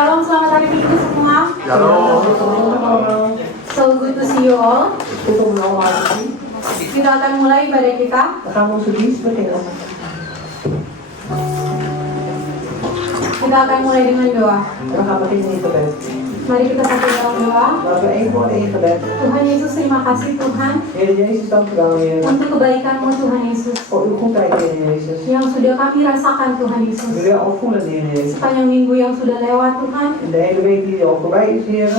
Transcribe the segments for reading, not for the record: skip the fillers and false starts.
Shalom, selamat hari Minggu semua. Shalom. So good to see you all. Goed om u allemaal te zien. Kita akan mulai ibadah kita. We gaan onze dienst beginnen. Kita akan mulai dengan doa. We gaan beginnen in gebed. Mari kita satu dalam doa. Laten we één worden in gebed. Tuhan Yesus, terima kasih Tuhan Heer Jezus, dank u wel, Heer. untuk kebaikan-Mu Tuhan Yesus Voor uw goedheid, Heer Jezus. yang sudah kami rasakan Tuhan Yesus. Jullie al voelen, Heer Jezus. Sepanjang minggu yang sudah lewat Tuhan, In de hele week die al voorbij is, Heer.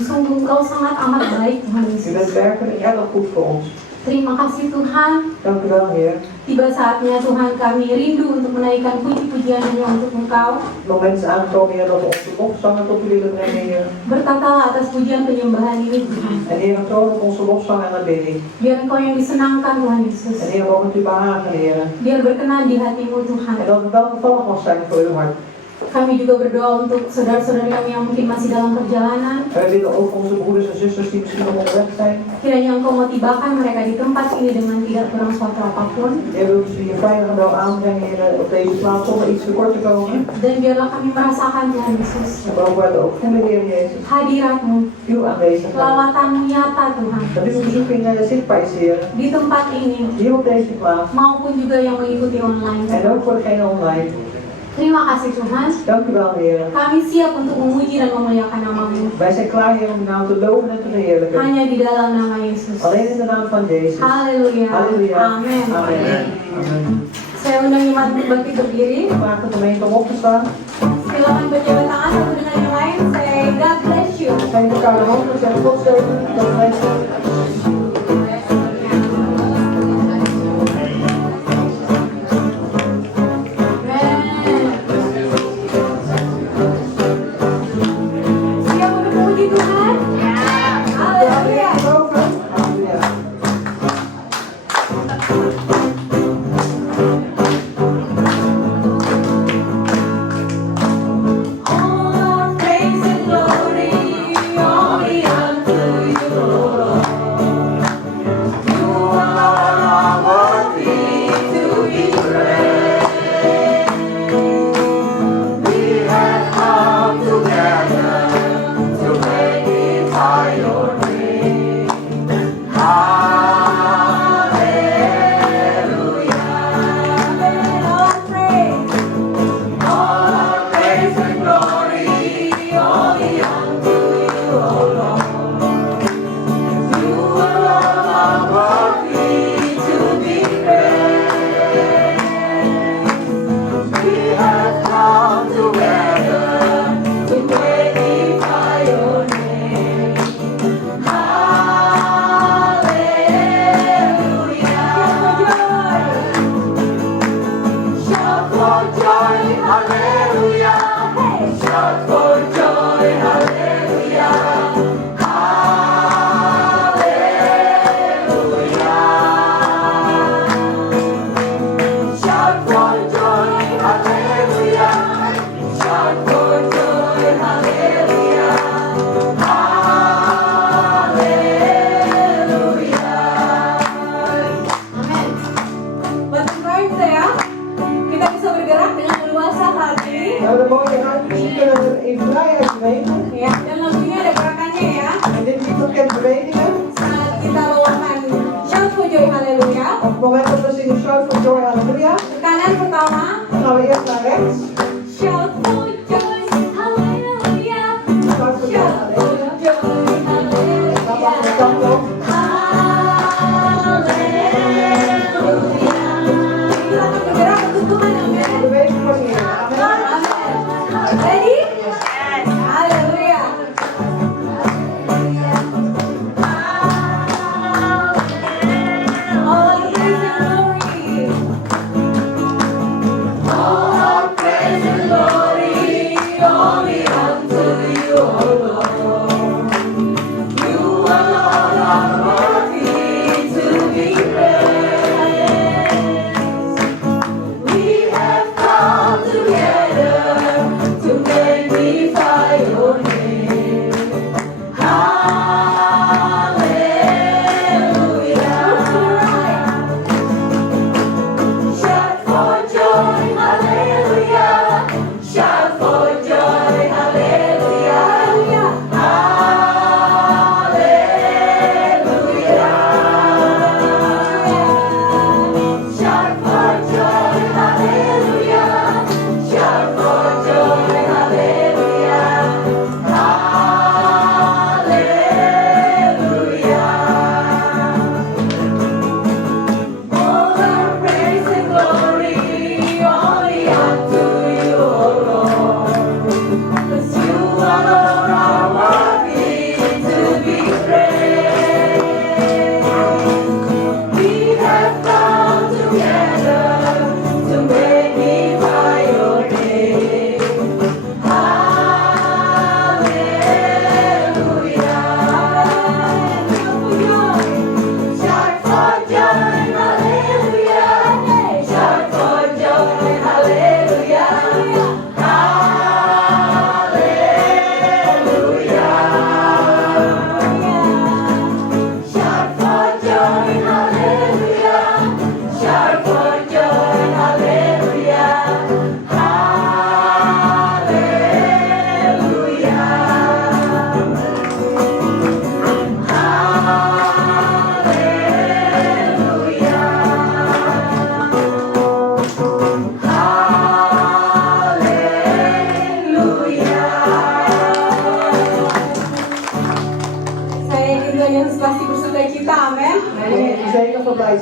sungguh Engkau sangat amat baik Tuhan U Yesus. bent werkelijk erg goed voor ons. Terima kasih Tuhan. Dank u wel, Heer. Tiba saatnya Tuhan kami rindu untuk menaikkan puji-pujian hanya untuk Engkau. Het moment is aangekomen, Heer, dat we onze lofzangen tot u willen brengen, Heer. Berkatalah atas pujian penyembahan ini Tuhan. En Heer, toon op onze lofzang en aanbidding. Biar Engkau yang disenangkan Tuhan Yesus. En Heer, mogen het u behagen, Heer. Biar berkenan di hatimu Tuhan. En dat het wel gevallig mag zijn voor uw hart. Kami juga berdoa untuk saudara-saudara kami yang mungkin masih dalam perjalanan. Wij bidden ook voor onze broeders en zusters die misschien nog onderweg zijn. Kiranya Engkau motivakan mereka di tempat ini dengan tidak kurang suatu apapun. Heer, wilt u ze hier veilig en wel aanbrengen, Heer, op deze plaats zonder iets tekort te komen. Dan biarlah kami merasakan Tuhan Yesus En mogen wij ook voelen, Heer Jezus, hadirat-Mu, uw aanwezigheid. lawatan-Mu nyata Tuhan. Dat uw bezoeking zichtbaar is, Heer. Di tempat ini Hier op deze plaats. maupun juga yang mengikuti online. En ook voor degene online. Terima kasih Tuhan. Dank u wel, Heer. Kami siap untuk memuji dan memuliakan nama-Mu. Wij zijn klaar, Heer, om uw naam te loven en te verheerlijken. Hanya di dalam nama Yesus. Alleen in de naam van Jezus. Haleluya. Halleluja. Amin. Amen. Amen. Saya undang jemaat untuk bangkit berdiri. Ik vraag de gemeente om op te staan. Silakan berjabat tangan satu dengan yang lain. Say God bless you. Geef elkaar de hand en zeg God zegen. God bless you. Siap untuk memuji Tuhan? Haleluya. Geloven. Halleluja. All praise and glory only unto you, Lord. You alone are worthy to be praised. We have come together to magnify your name. Hallelujah. All praise and glory only unto you, O Lord. You alone are worthy to be praised. We have come together to magnify your name. Hallelujah. Shout for joy, hallelujah. Shout for joy, hallelujah. Hallelujah. Shout for joy, hallelujah. Shout for joy, hallelujah. Hallelujah. Amin. Bottom line saya, kita bisa bergerak dengan leluasa saat ini. Nou, de mooie ruimtes kunnen we in vrijheid bewegen. Ya, dan lagunya ada gerakannya ya. En dit lied kent bewegingen. Saat kita bawakan Shout for Joy Haleluya. Op het moment dat we zingen Shout for Joy, Halleluja, Ke kanan pertama. dan gaan we eerst naar rechts. Shout for Joy Haleluya. Shout for Joy, Shout for Halleluja. Joy Dan gaan we de Haleluya. kant op. Haleluya. Kita akan bergerak untuk Tuhan, amin. Beweging voor de Heer. Amen. Amin. Ready? Haleluya. All praise and glory. All praise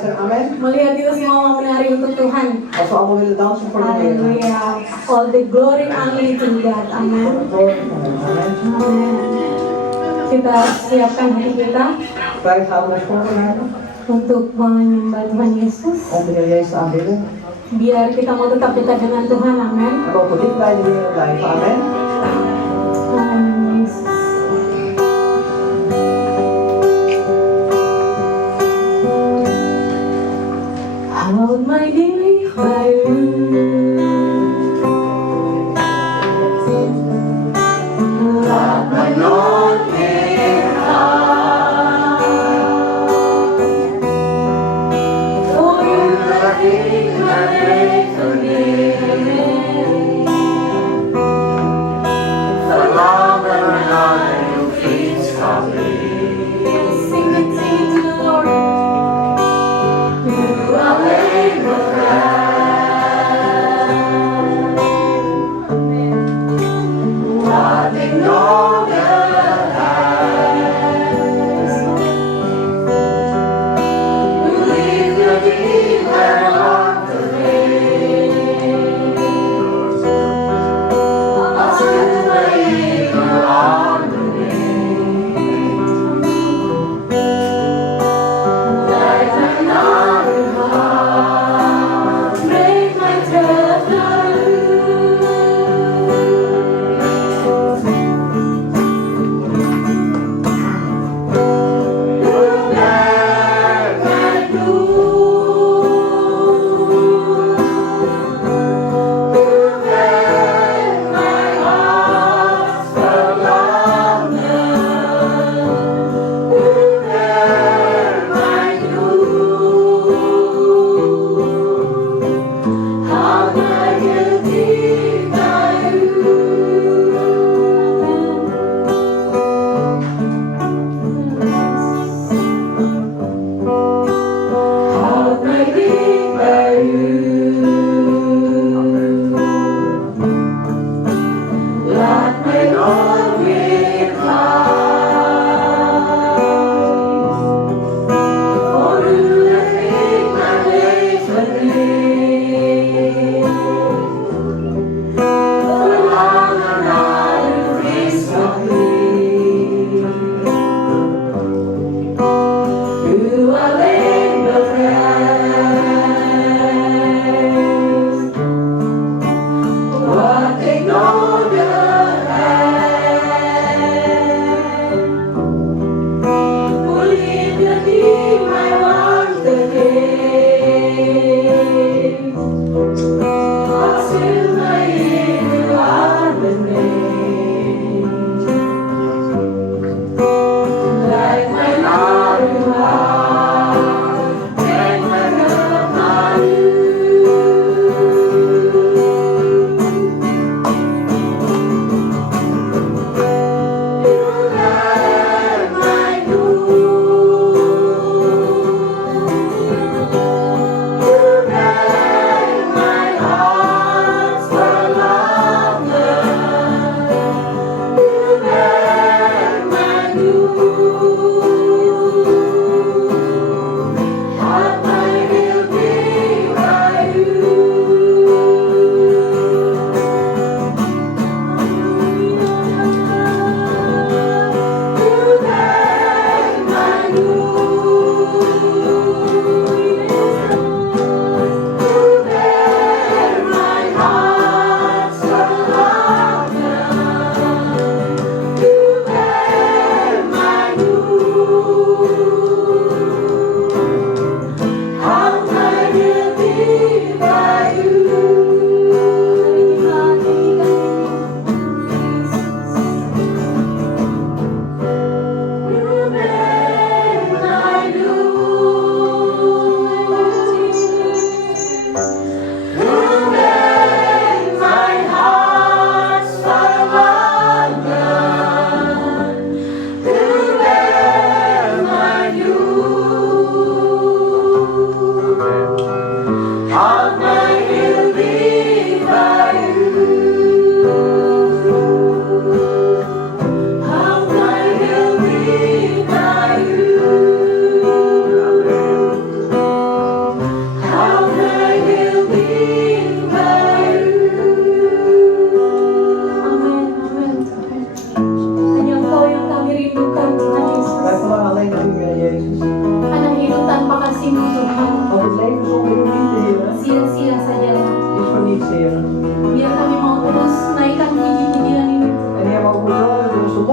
zijn. Amen. Melihat kita semua menari untuk Tuhan. Als we allemaal willen dansen voor de Heer. Haleluya. All the glory only to God. Amen. Amen. Amen. Kita siapkan hati kita Wij gaan naar voren nemen untuk menyembah Tuhan Yesus. om de Heer Jezus te aanbidden. Biar kita mau tetap dekat dengan Tuhan. Amen. En mogen dicht bij de Heer blijven. Amen. Amin Yesus. Hallowed my day by you. Laat mij nooit meer gaan. Voor u leg ik mijn leven neer. Verlangen naar uw vriendschap weer. Sing it to the Lord. U alleen begrijpt.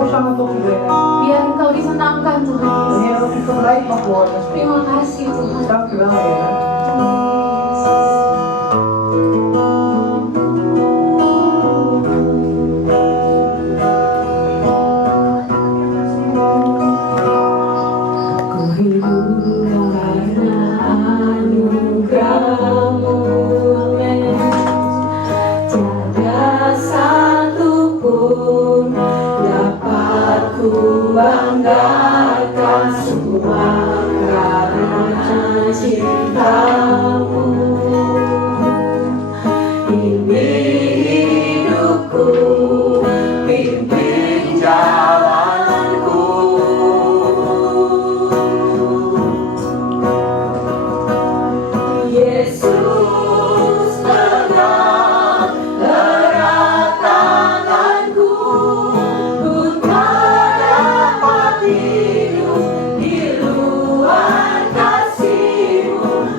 siyang untuk ibigay. Biar Engkau disenangkan Tuhan En Yesus. Heer, dat u verblijd mag worden. Terima kasih Tuhan. Dank u wel, Heer. Ku hidup karena anugerah-Mu, tiada satu pun dapat ku banggakan, semua karena cinta-Mu. Ini hidupku, pimpin jalanku. Yesus pegang erat tanganku, ku tak dapat hidup di luar kasih-Mu.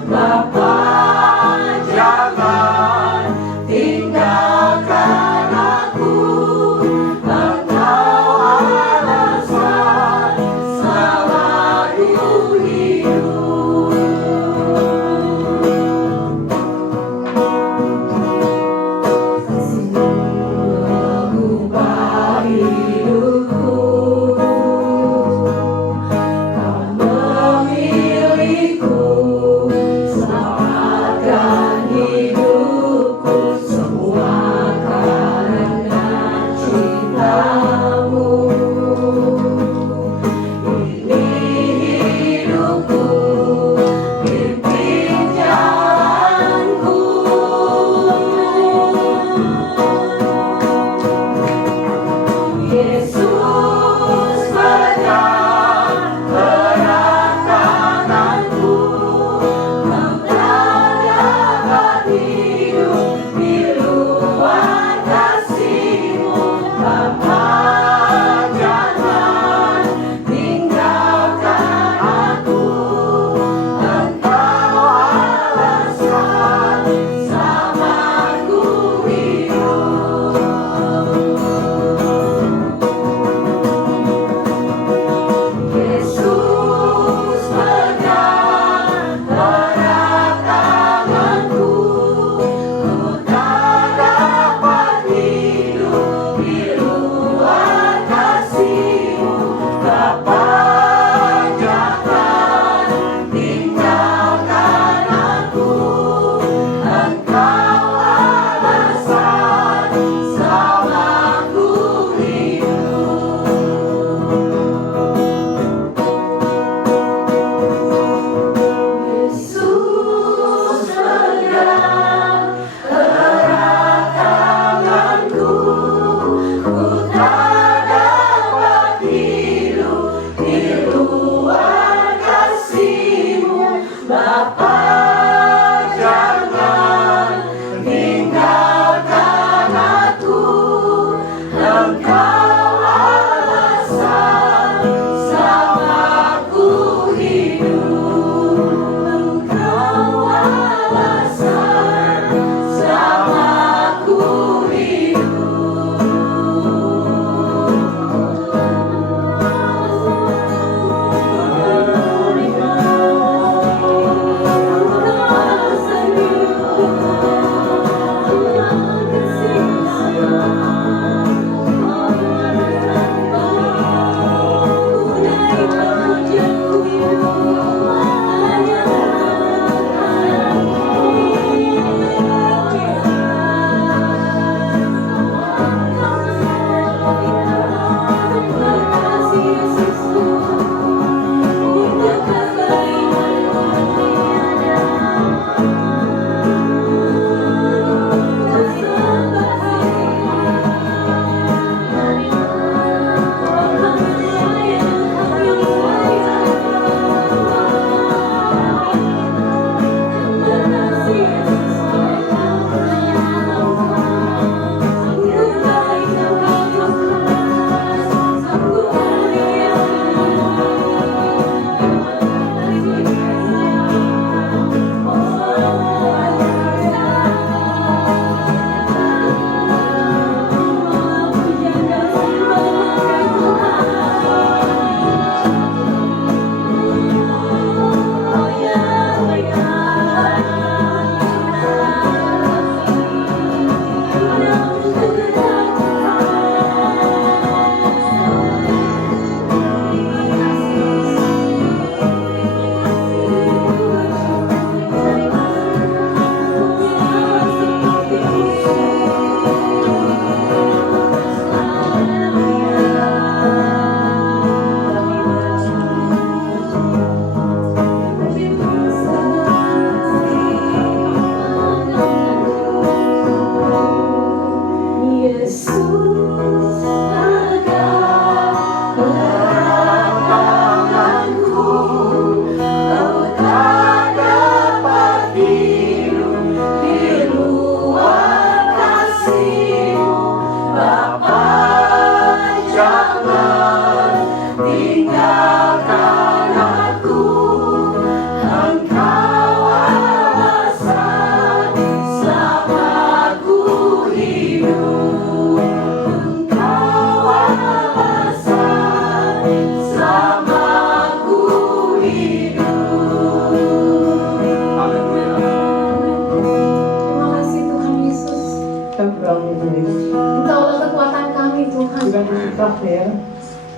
Dank u wel, Heer Jezus. Engkaulah kekuatan kami Tuhan. U bent onze kracht, Heer.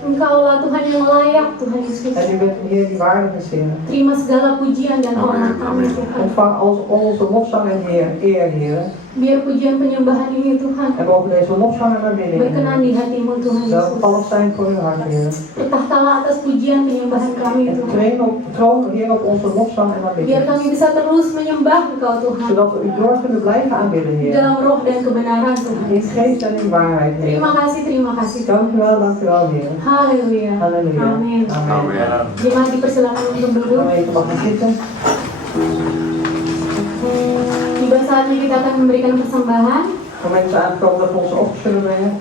Engkaulah Tuhan yang layak Tuhan Yesus. En u bent een Heer die waardig is, Heer. Terima segala pujian dan hormat kami Tuhan. Ontvang onze lofzang en eer, Heer. Biar pujian penyembahan ini Tuhan En mogen deze lofzangen naar binnen, berkenan Heer. di hatimu Tuhan Yesus. Welgevallig zijn voor uw hart, Heer. Bertahtalah atas pujian penyembahan kami En Tuhan. troon, Heer, op onze lofzang en Biar aanbidding. kami bisa terus menyembah Engkau Tuhan. Zodat we u door kunnen blijven aanbidden, Heer. Dalam roh dan kebenaran Tuhan. In geest en in waarheid, Heer. Terima kasih Tuhan. Dank u wel, Heer. Haleluya. Halleluja. Amin. Amen. Jemaat dipersilakan untuk duduk. Gemeente mag gaan zitten. Tiba saatnya kita akan memberikan persembahan. Gemeente aankomen dat we onze offers zullen brengen.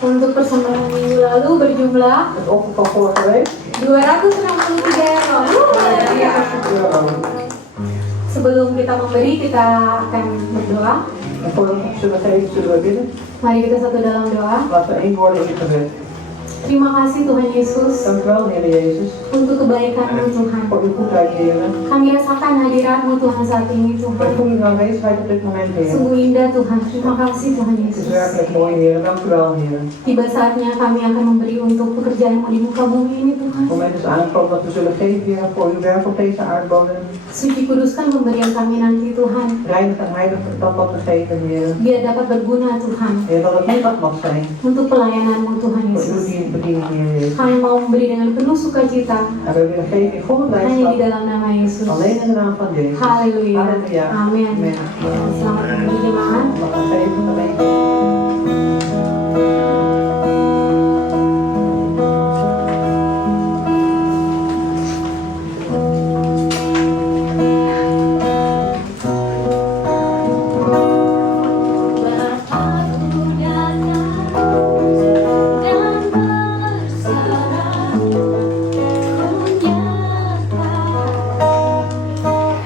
Untuk persembahan minggu lalu berjumlah Het offer van vorige week. 263 euro. Haleluya. €. Sebelum kita memberi, kita akan berdoa. En voordat we zullen geven, zullen we bidden. Mari kita satu dalam doa. Laten we één worden in gebed. Terima kasih Tuhan Yesus Dank u wel, Heer Jezus, untuk kebaikan-Mu Tuhan. voor uw goedheid, Heer. Kami rasakan hadirat-Mu Tuhan saat ini Wij Tuhan. voelen uw aanwezigheid op dit moment, Heer. Sungguh indah Tuhan. Terima kasih Tuhan Het is Yesus. werkelijk mooi, Heer. Dank u wel, Heer. Tiba saatnya kami akan memberi untuk pekerjaan-Mu di muka bumi ini Tuhan. Het moment is aangekomen dat we zullen geven, Heer, voor uw werk op deze aardbodem. Suci kuduskan pemberian kami nanti Tuhan. Reinig en heilig dat wat we geven, Heer. Biar dapat berguna Tuhan. Heer, dat het nuttig mag zijn Untuk pelayanan-Mu Tuhan voor uw Yesus. bediening, Heer Jezus. Kami mau memberi dengan penuh sukacita. En we willen geven in volle Hanya di blijdschap, dalam nama Yesus. alleen in de naam van Jezus. Haleluya. Halleluja. Amin. Amin. Selamat memberi jemaat. We gaan geven, gemeente.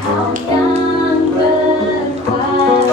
Kau yang berkuasa.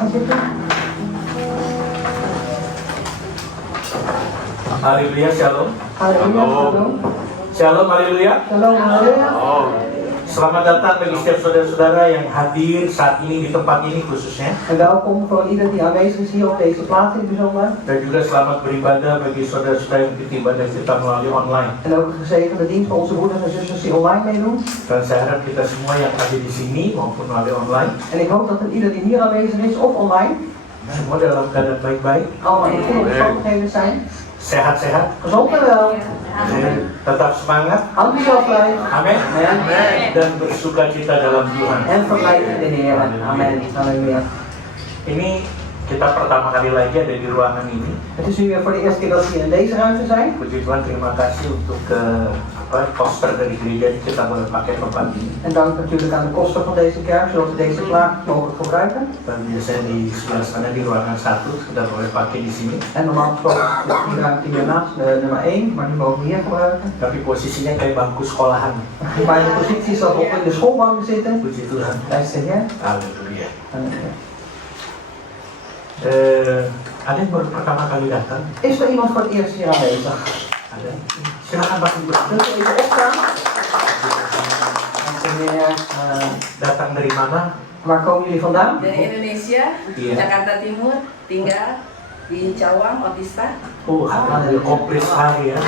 gaan zitten. Haleluya, shalom. Halleluja, shalom. Shalom, haleluya. Shalom, halleluja. Selamat datang bagi setiap saudara-saudara yang hadir saat ini di tempat ini khususnya. En welkom voor ieder die aanwezig is hier op deze plaats in het bijzonder. Dan juga selamat beribadah bagi saudara-saudara yang ikuti ibadah kita melalui online. En ook een gezegende dienst voor onze broeders en zusters die online meedoen. Dan saya harap kita semua yang ada di sini maupun melalui online, En ik hoop dat ieder die hier aanwezig is of online, semua dalam keadaan baik-baik, allemaal in goede omstandigheden zijn. sehat-sehat, Gezond en wel. tetap semangat, Enthousiast blijven. amin, dan bersuka cita dalam Tuhan. En verblijf in de Heer. Amen. Halleluja. Ini kita pertama kali lagi ada di ruangan ini. Het is nu weer voor de eerste keer dat we hier in deze ruimte zijn. Puji Tuhan, terima kasih untuk poster dari gereja kita boleh pakai tempat ini. En dank natuurlijk aan de koster van deze kerk, zodat we deze plaats mogen gebruiken. Dan biasanya di sebelah sana di ruangan 1 kita boleh pakai di sini. En normaal gesproken is die ruimte hiernaast nummer 1, maar nu mogen we hier gebruiken. Tapi posisinya kayak bangku sekolahan. Maar de positie is dat we op in de schoolbanken zitten. Puji Tuhan. Prijs de Heer. Haleluya. Halleluja. Ada yang baru pertama kali datang? Is er iemand voor het eerst hier aanwezig? Ada. Silakan Pak Ibu. Wilt u even opstaan? Dank u Heer. Datang dari mana? Waar komen jullie vandaan? Dari Indonesia, Iya. Jakarta Timur, tinggal di Cawang, Otista. Ada komplit sekali ya.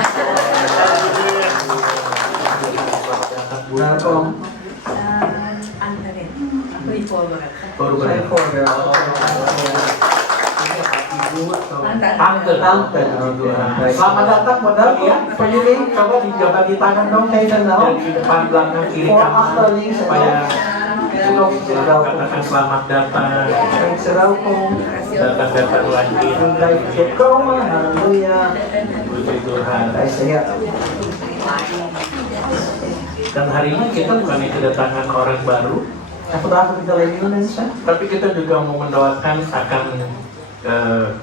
Welkom. Antarin, aku di Polbarat. Baru Zijn berada. voorbeeld. Ante. Selamat datang buat kalian. Voor jullie. Coba dijabat di tangan dong. Geef een nou. Dari depan belakang kiri Voor, kanan. achter, links en Supaya welkom. katakan selamat datang. Ik zeg welkom. Datang lagi. En blijf je komen. Halleluja. Puji Tuhan. Prijs de Heer. Dan hari ini kita bukan kedatangan orang baru, En vandaag heb ik alleen nieuwe mensen. tapi kita juga mau mendoakan akan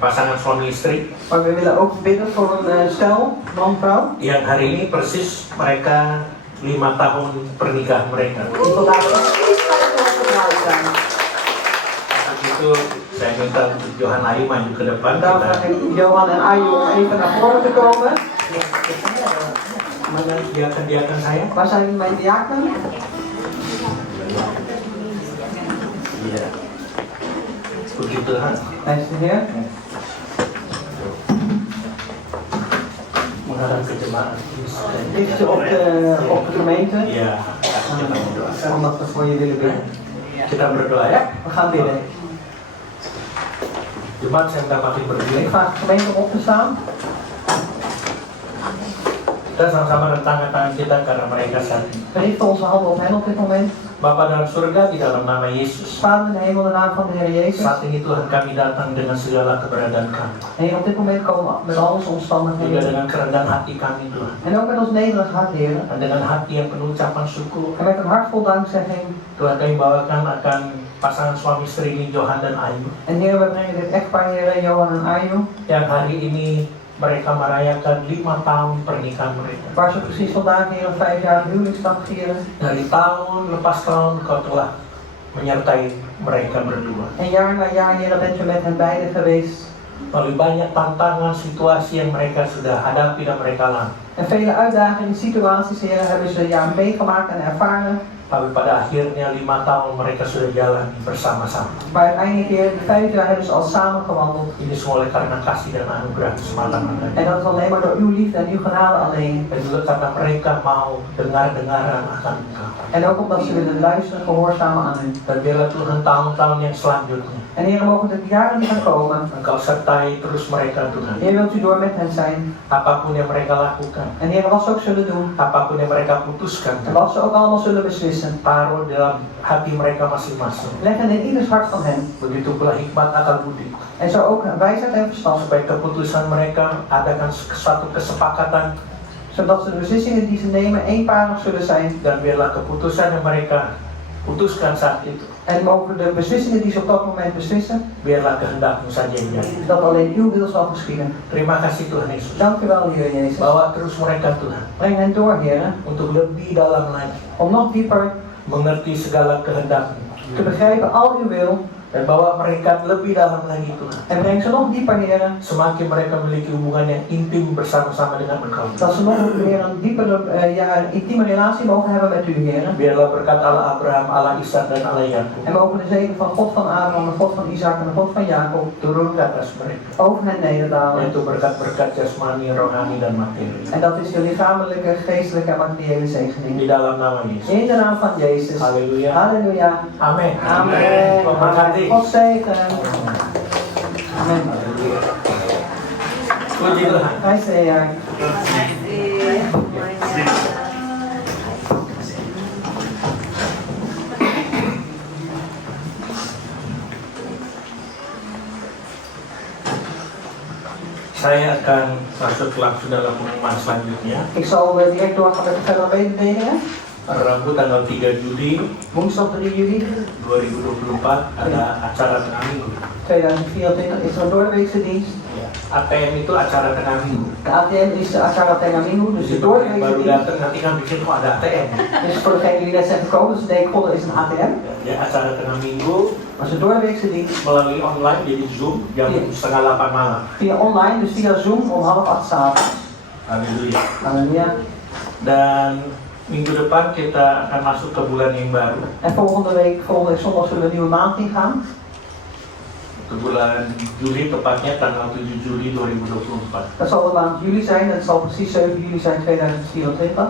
pasangan suami istri Maar we willen ook bidden voor een stel, man-vrouw. yang hari ini persis mereka 5 tahun pernikahan mereka. Die vandaag precies 5 jaar getrouwd zijn. Untuk itu saya minta untuk Johan Ayu maju ke depan. Daarom vraag ik Johan en Ayu om even naar voren te komen. Mana diakan saya? Waar zijn mijn diaken? Iya. Puji Tuhan. Prijs de Heer. Mengharap ke jemaat. Richten op de gemeente. Iya. Kita berdoa. Omdat we voor je willen bidden. Kita berdoa ya. We gaan bidden. Jemaat saya minta makin berdiri. Ik vraag de gemeente om op te staan. Kita sama-sama rentangkan tangan kita karena mereka saat ini. We richten onze handen op hen op dit moment. Bapa dalam surga, di dalam nama Yesus, Vader in de hemel, in de naam van de Heer Jezus. saat ini Tuhan kami datang dengan segala keberadaan kami, Heer, op dit moment komen we met al onze juga omstandigheden. dengan kerendahan hati kami Tuhan, En ook met ons nederig hart, Heer. dan dengan hati yang penuh ucapan syukur. En met een hart vol dankzegging. Tuhan kami bawakan akan pasangan suami istri ini Johan dan Ayu, En Heer, we brengen dit echtpaar, Heer, Johan en Ayu. yang hari ini mereka merayakan 5 tahun pernikahan mereka. Waar ze precies vandaag, Heer, een 5-jarige huwelijksdag vieren. Dari tahun lepas tahun Kau telah menyertai mereka berdua. En jaar na jaar, Heer, bent u met hen beiden geweest. Melalui banyak tantangan, situasi yang mereka sudah hadapi dan mereka lalui. En vele uitdagingen, situaties, Heer, hebben ze meegemaakt en ervaren. Tapi pada akhirnya 5 tahun mereka sudah jalan bersama-sama. Maar uiteindelijk, Heer, die 5 jaar hebben ze al samen gewandeld. Ini semua oleh karena kasih dan anugerah semata-mata. En dat is alleen maar door uw liefde en uw genade alleen. Dan juga karena mereka mau dengar-dengaran akan Engkau. En ook omdat ze willen luisteren, gehoorzamen aan u. Dan biarlah Tuhan tahun-tahun yang selanjutnya En Heer, mogen de jaren die gaan komen. Engkau sertai terus mereka Tuhan. Heer, wilt u door met hen zijn. Apapun yang mereka lakukan, En Heer, wat ze ook zullen doen. apapun yang mereka putuskan, En wat ze ook allemaal zullen beslissen. taruh dalam hati mereka masing-masing. Leggen in ieders hart van hen. Begitu pula hikmat akal budi. En zo ook wijsheid en verstand. Supaya keputusan mereka adakan suatu kesepakatan. Zodat ze de beslissingen die ze nemen eenparig zullen zijn. Dan biarlah keputusan yang mereka putuskan saat itu, En mogen de beslissingen die ze op dat moment beslissen, biarlah kehendak-Mu saja yang jadi. dat alleen uw wil zal geschieden. Terima kasih Tuhan Yesus. Dank u wel, Heer Jezus. Bawa terus mereka Tuhan Breng hen door, Heer, untuk lebih dalam lagi om nog dieper mengerti segala kehendak-Mu te begrijpen al uw wil Dan bawa mereka lebih dalam lagi Tuhan. En breng ze nog dieper, Heer. Semakin mereka memiliki hubungan yang intim bersama-sama dengan Engkau. Dat ze nog weer een diepere, intieme relatie mogen hebben met u, Heer. Biarlah berkat Allah Abraham, Allah Ishak dan Allah Yakub En mogen de zegen van God van Abraham, de God van Isaac en de God van Jacob turun ke atas mereka. over hen nederdalen. Yaitu berkat-berkat jasmani, rohani dan materi. En dat is de lichamelijke, geestelijke en materiële Di zegening. dalam nama Yesus. In de naam van Jezus. Haleluya. Halleluja. Amin. Amen. Terima kasih. God zegen. Amen. Puji Tuhan. Prijs de Heer. Saya akan masuk langsung dalam pengumuman selanjutnya. Ik zal direct doorgaan met de verdere mededelingen. Rabu tanggal 3 Juli Woensdag 3 juli 2024 ada acara tengah minggu. 2024 is er een doordeweekse dienst. Ya, ATM itu acara tengah minggu. De ATM is de acara tengah minggu, dus de Jadi bagi yang baru doordeweekse dienst. datang nanti kan pikir kok ada ATM. Dus voor degenen die net zijn gekomen, dus denken, god, er is een ATM. Ya, acara tengah minggu Maar het is een doordeweekse dienst melalui online jadi Zoom jam Iya. 7:30 malam. via online, dus via Zoom om 7:30 s'avonds. Haleluya. Halleluja. Dan minggu depan kita akan masuk ke bulan yang baru. En volgende week zondag zullen we een nieuwe maand ingaan. Ke bulan Juli, tepatnya tanggal 7 Juli 2024. Dat zal de maand juli zijn, en het zal precies 7 juli zijn 2024.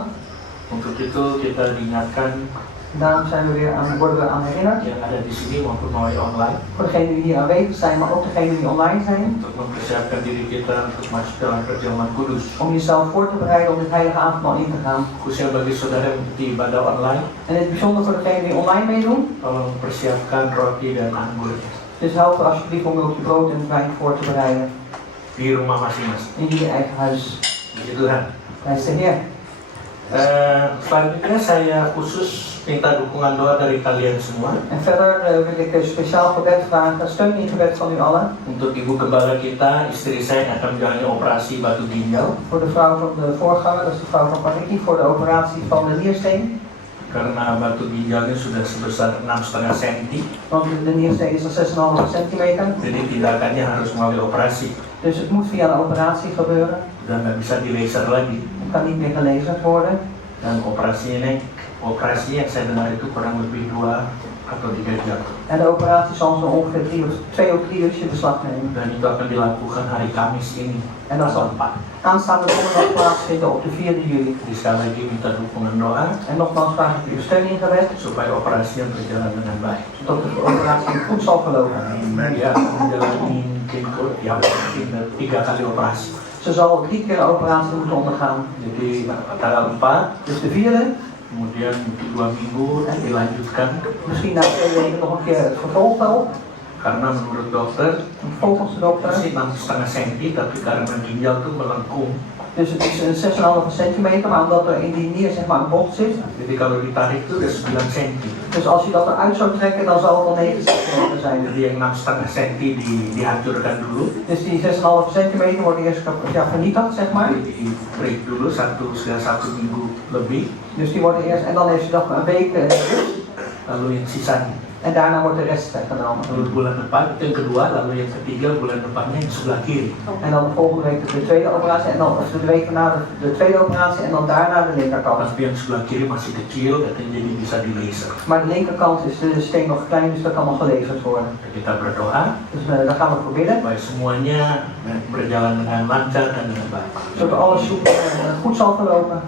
Untuk itu kita diingatkan Daarom worden we aan herinnerd. yang ada di sini maupun melalui online Voor degenen die hier aanwezig zijn, maar ook degenen die online zijn. untuk mempersiapkan diri kita untuk masuk dalam perjamuan kudus. Om jezelf voor te bereiden om dit heilige avondmaal in te gaan. Khususnya bagi saudara yang mengikuti ibadah online, En in het bijzonder voor degenen die online meedoen. tolong persiapkan roti dan anggur Dus help er alsjeblieft om ook je brood en wijn voor te bereiden. di rumah masing-masing. In je eigen huis. Puji Tuhan. Prijs de Heer. Selanjutnya saya khusus minta dukungan doa dari kalian semua En verder wil ik een speciaal gebed vragen, steun in gebed van u allen. untuk ibu gembala kita, istri saya yang akan menjalani operasi batu ginjal. Voor de vrouw van de voorganger, dat is de vrouw van Pariki, voor de operatie van de niersteen. Karena batu ginjalnya sudah sebesar 6,5 cm, Want de niersteen is dan 6,5 centimeter. jadi tindakannya harus melalui operasi. Dus het moet via een operatie gebeuren. Udah nggak bisa di laser lagi. Het kan niet meer gelaserd worden. Dan operasi yang saya dengar itu kurang lebih 2 atau 3 jam. En de operatie zal zo ongeveer 2 of 3 uur in beslag nemen. Dan itu akan dilakukan hari Kamis ini. En dat zal tanggal 4. aanstaande donderdag plaatsvinden op de 4e juli. Jadi sekali lagi minta dukungan doa En nogmaals vraag ik uw steun in gebed, supaya operasinya berjalan dengan baik. zodat de operatie goed zal verlopen. Dia akan menjalani mungkin 3 kali operasi. Ze zal 3 keer een operatie moeten ondergaan. Jadi tanggal 4, Dus de 4e, kemudian 2 minggu dilanjutkan misschien na 2 weken nog een keer het vervolg wel. karena menurut dokter Volgens de dokter. masih 6,5 cm, tapi karena ginjal itu melengkung. Dus het is een 6,5 centimeter, maar omdat er in die nier zeg maar een bocht zit. Jadi kalau ditarik itu udah 9 cm. Dus als je dat eruit zou trekken, dan zal het al 9 centimeter zijn. Jadi yang 6,5 cm dihancurkan dulu, Dus die 6,5 centimeter wordt eerst vernietigd, zeg maar. di break dulu satu minggu lebih, Dus die worden eerst, en dan heeft ze nog een week rust. lalu yang sisanya. En daarna wordt de rest weggenomen. Lalu bulan depan itu yang kedua, lalu yang ketiga bulan depannya yang sebelah kiri. En dan de volgende week de tweede operatie, en dan of de week daarna de tweede operatie, en dan daarna de linkerkant. Tapi yang sebelah kiri masih kecil, katanya jadi bisa di laser. Maar de linkerkant is de steen nog klein, dus dat kan nog geleverd worden. Kita berdoa Dus daar gaan we voor bidden. supaya semuanya berjalan dengan lancar dan dengan baik. Zodat alles goed zal verlopen.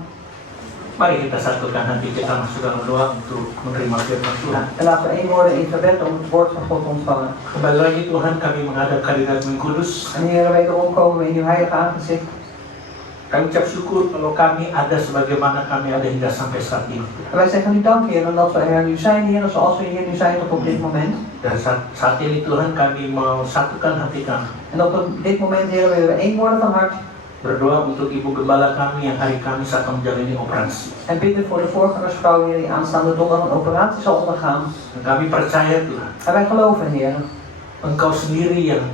Mari kita satukan hati kita masuk dalam doa untuk menerima firman Tuhan. En laten we één worden in gebed om het woord van God te ontvangen. Kembali lagi Tuhan, kami menghadap hadirat-Mu yang kudus. En Heer, wederom komen we in uw heilige aangezicht. Kami ucap syukur kalau kami ada sebagaimana kami ada hingga sampai saat ini. En wij zeggen u dank, Heer, omdat we er nu zijn, Heer, zoals we hier nu zijn tot op dit moment. Dan saat ini Tuhan kami mau satukan hati kami. En op dit moment, Heer, willen we één worden van hart. Berdoa untuk ibu gembala kami yang hari Kamis akan menjalani operasi. En bidden voor de voorgangersvrouw, Heer, die aanstaande donderdag een operatie zal ondergaan. Dan kami percaya Tuhan, En wij geloven, Heer, Engkau sendiri yang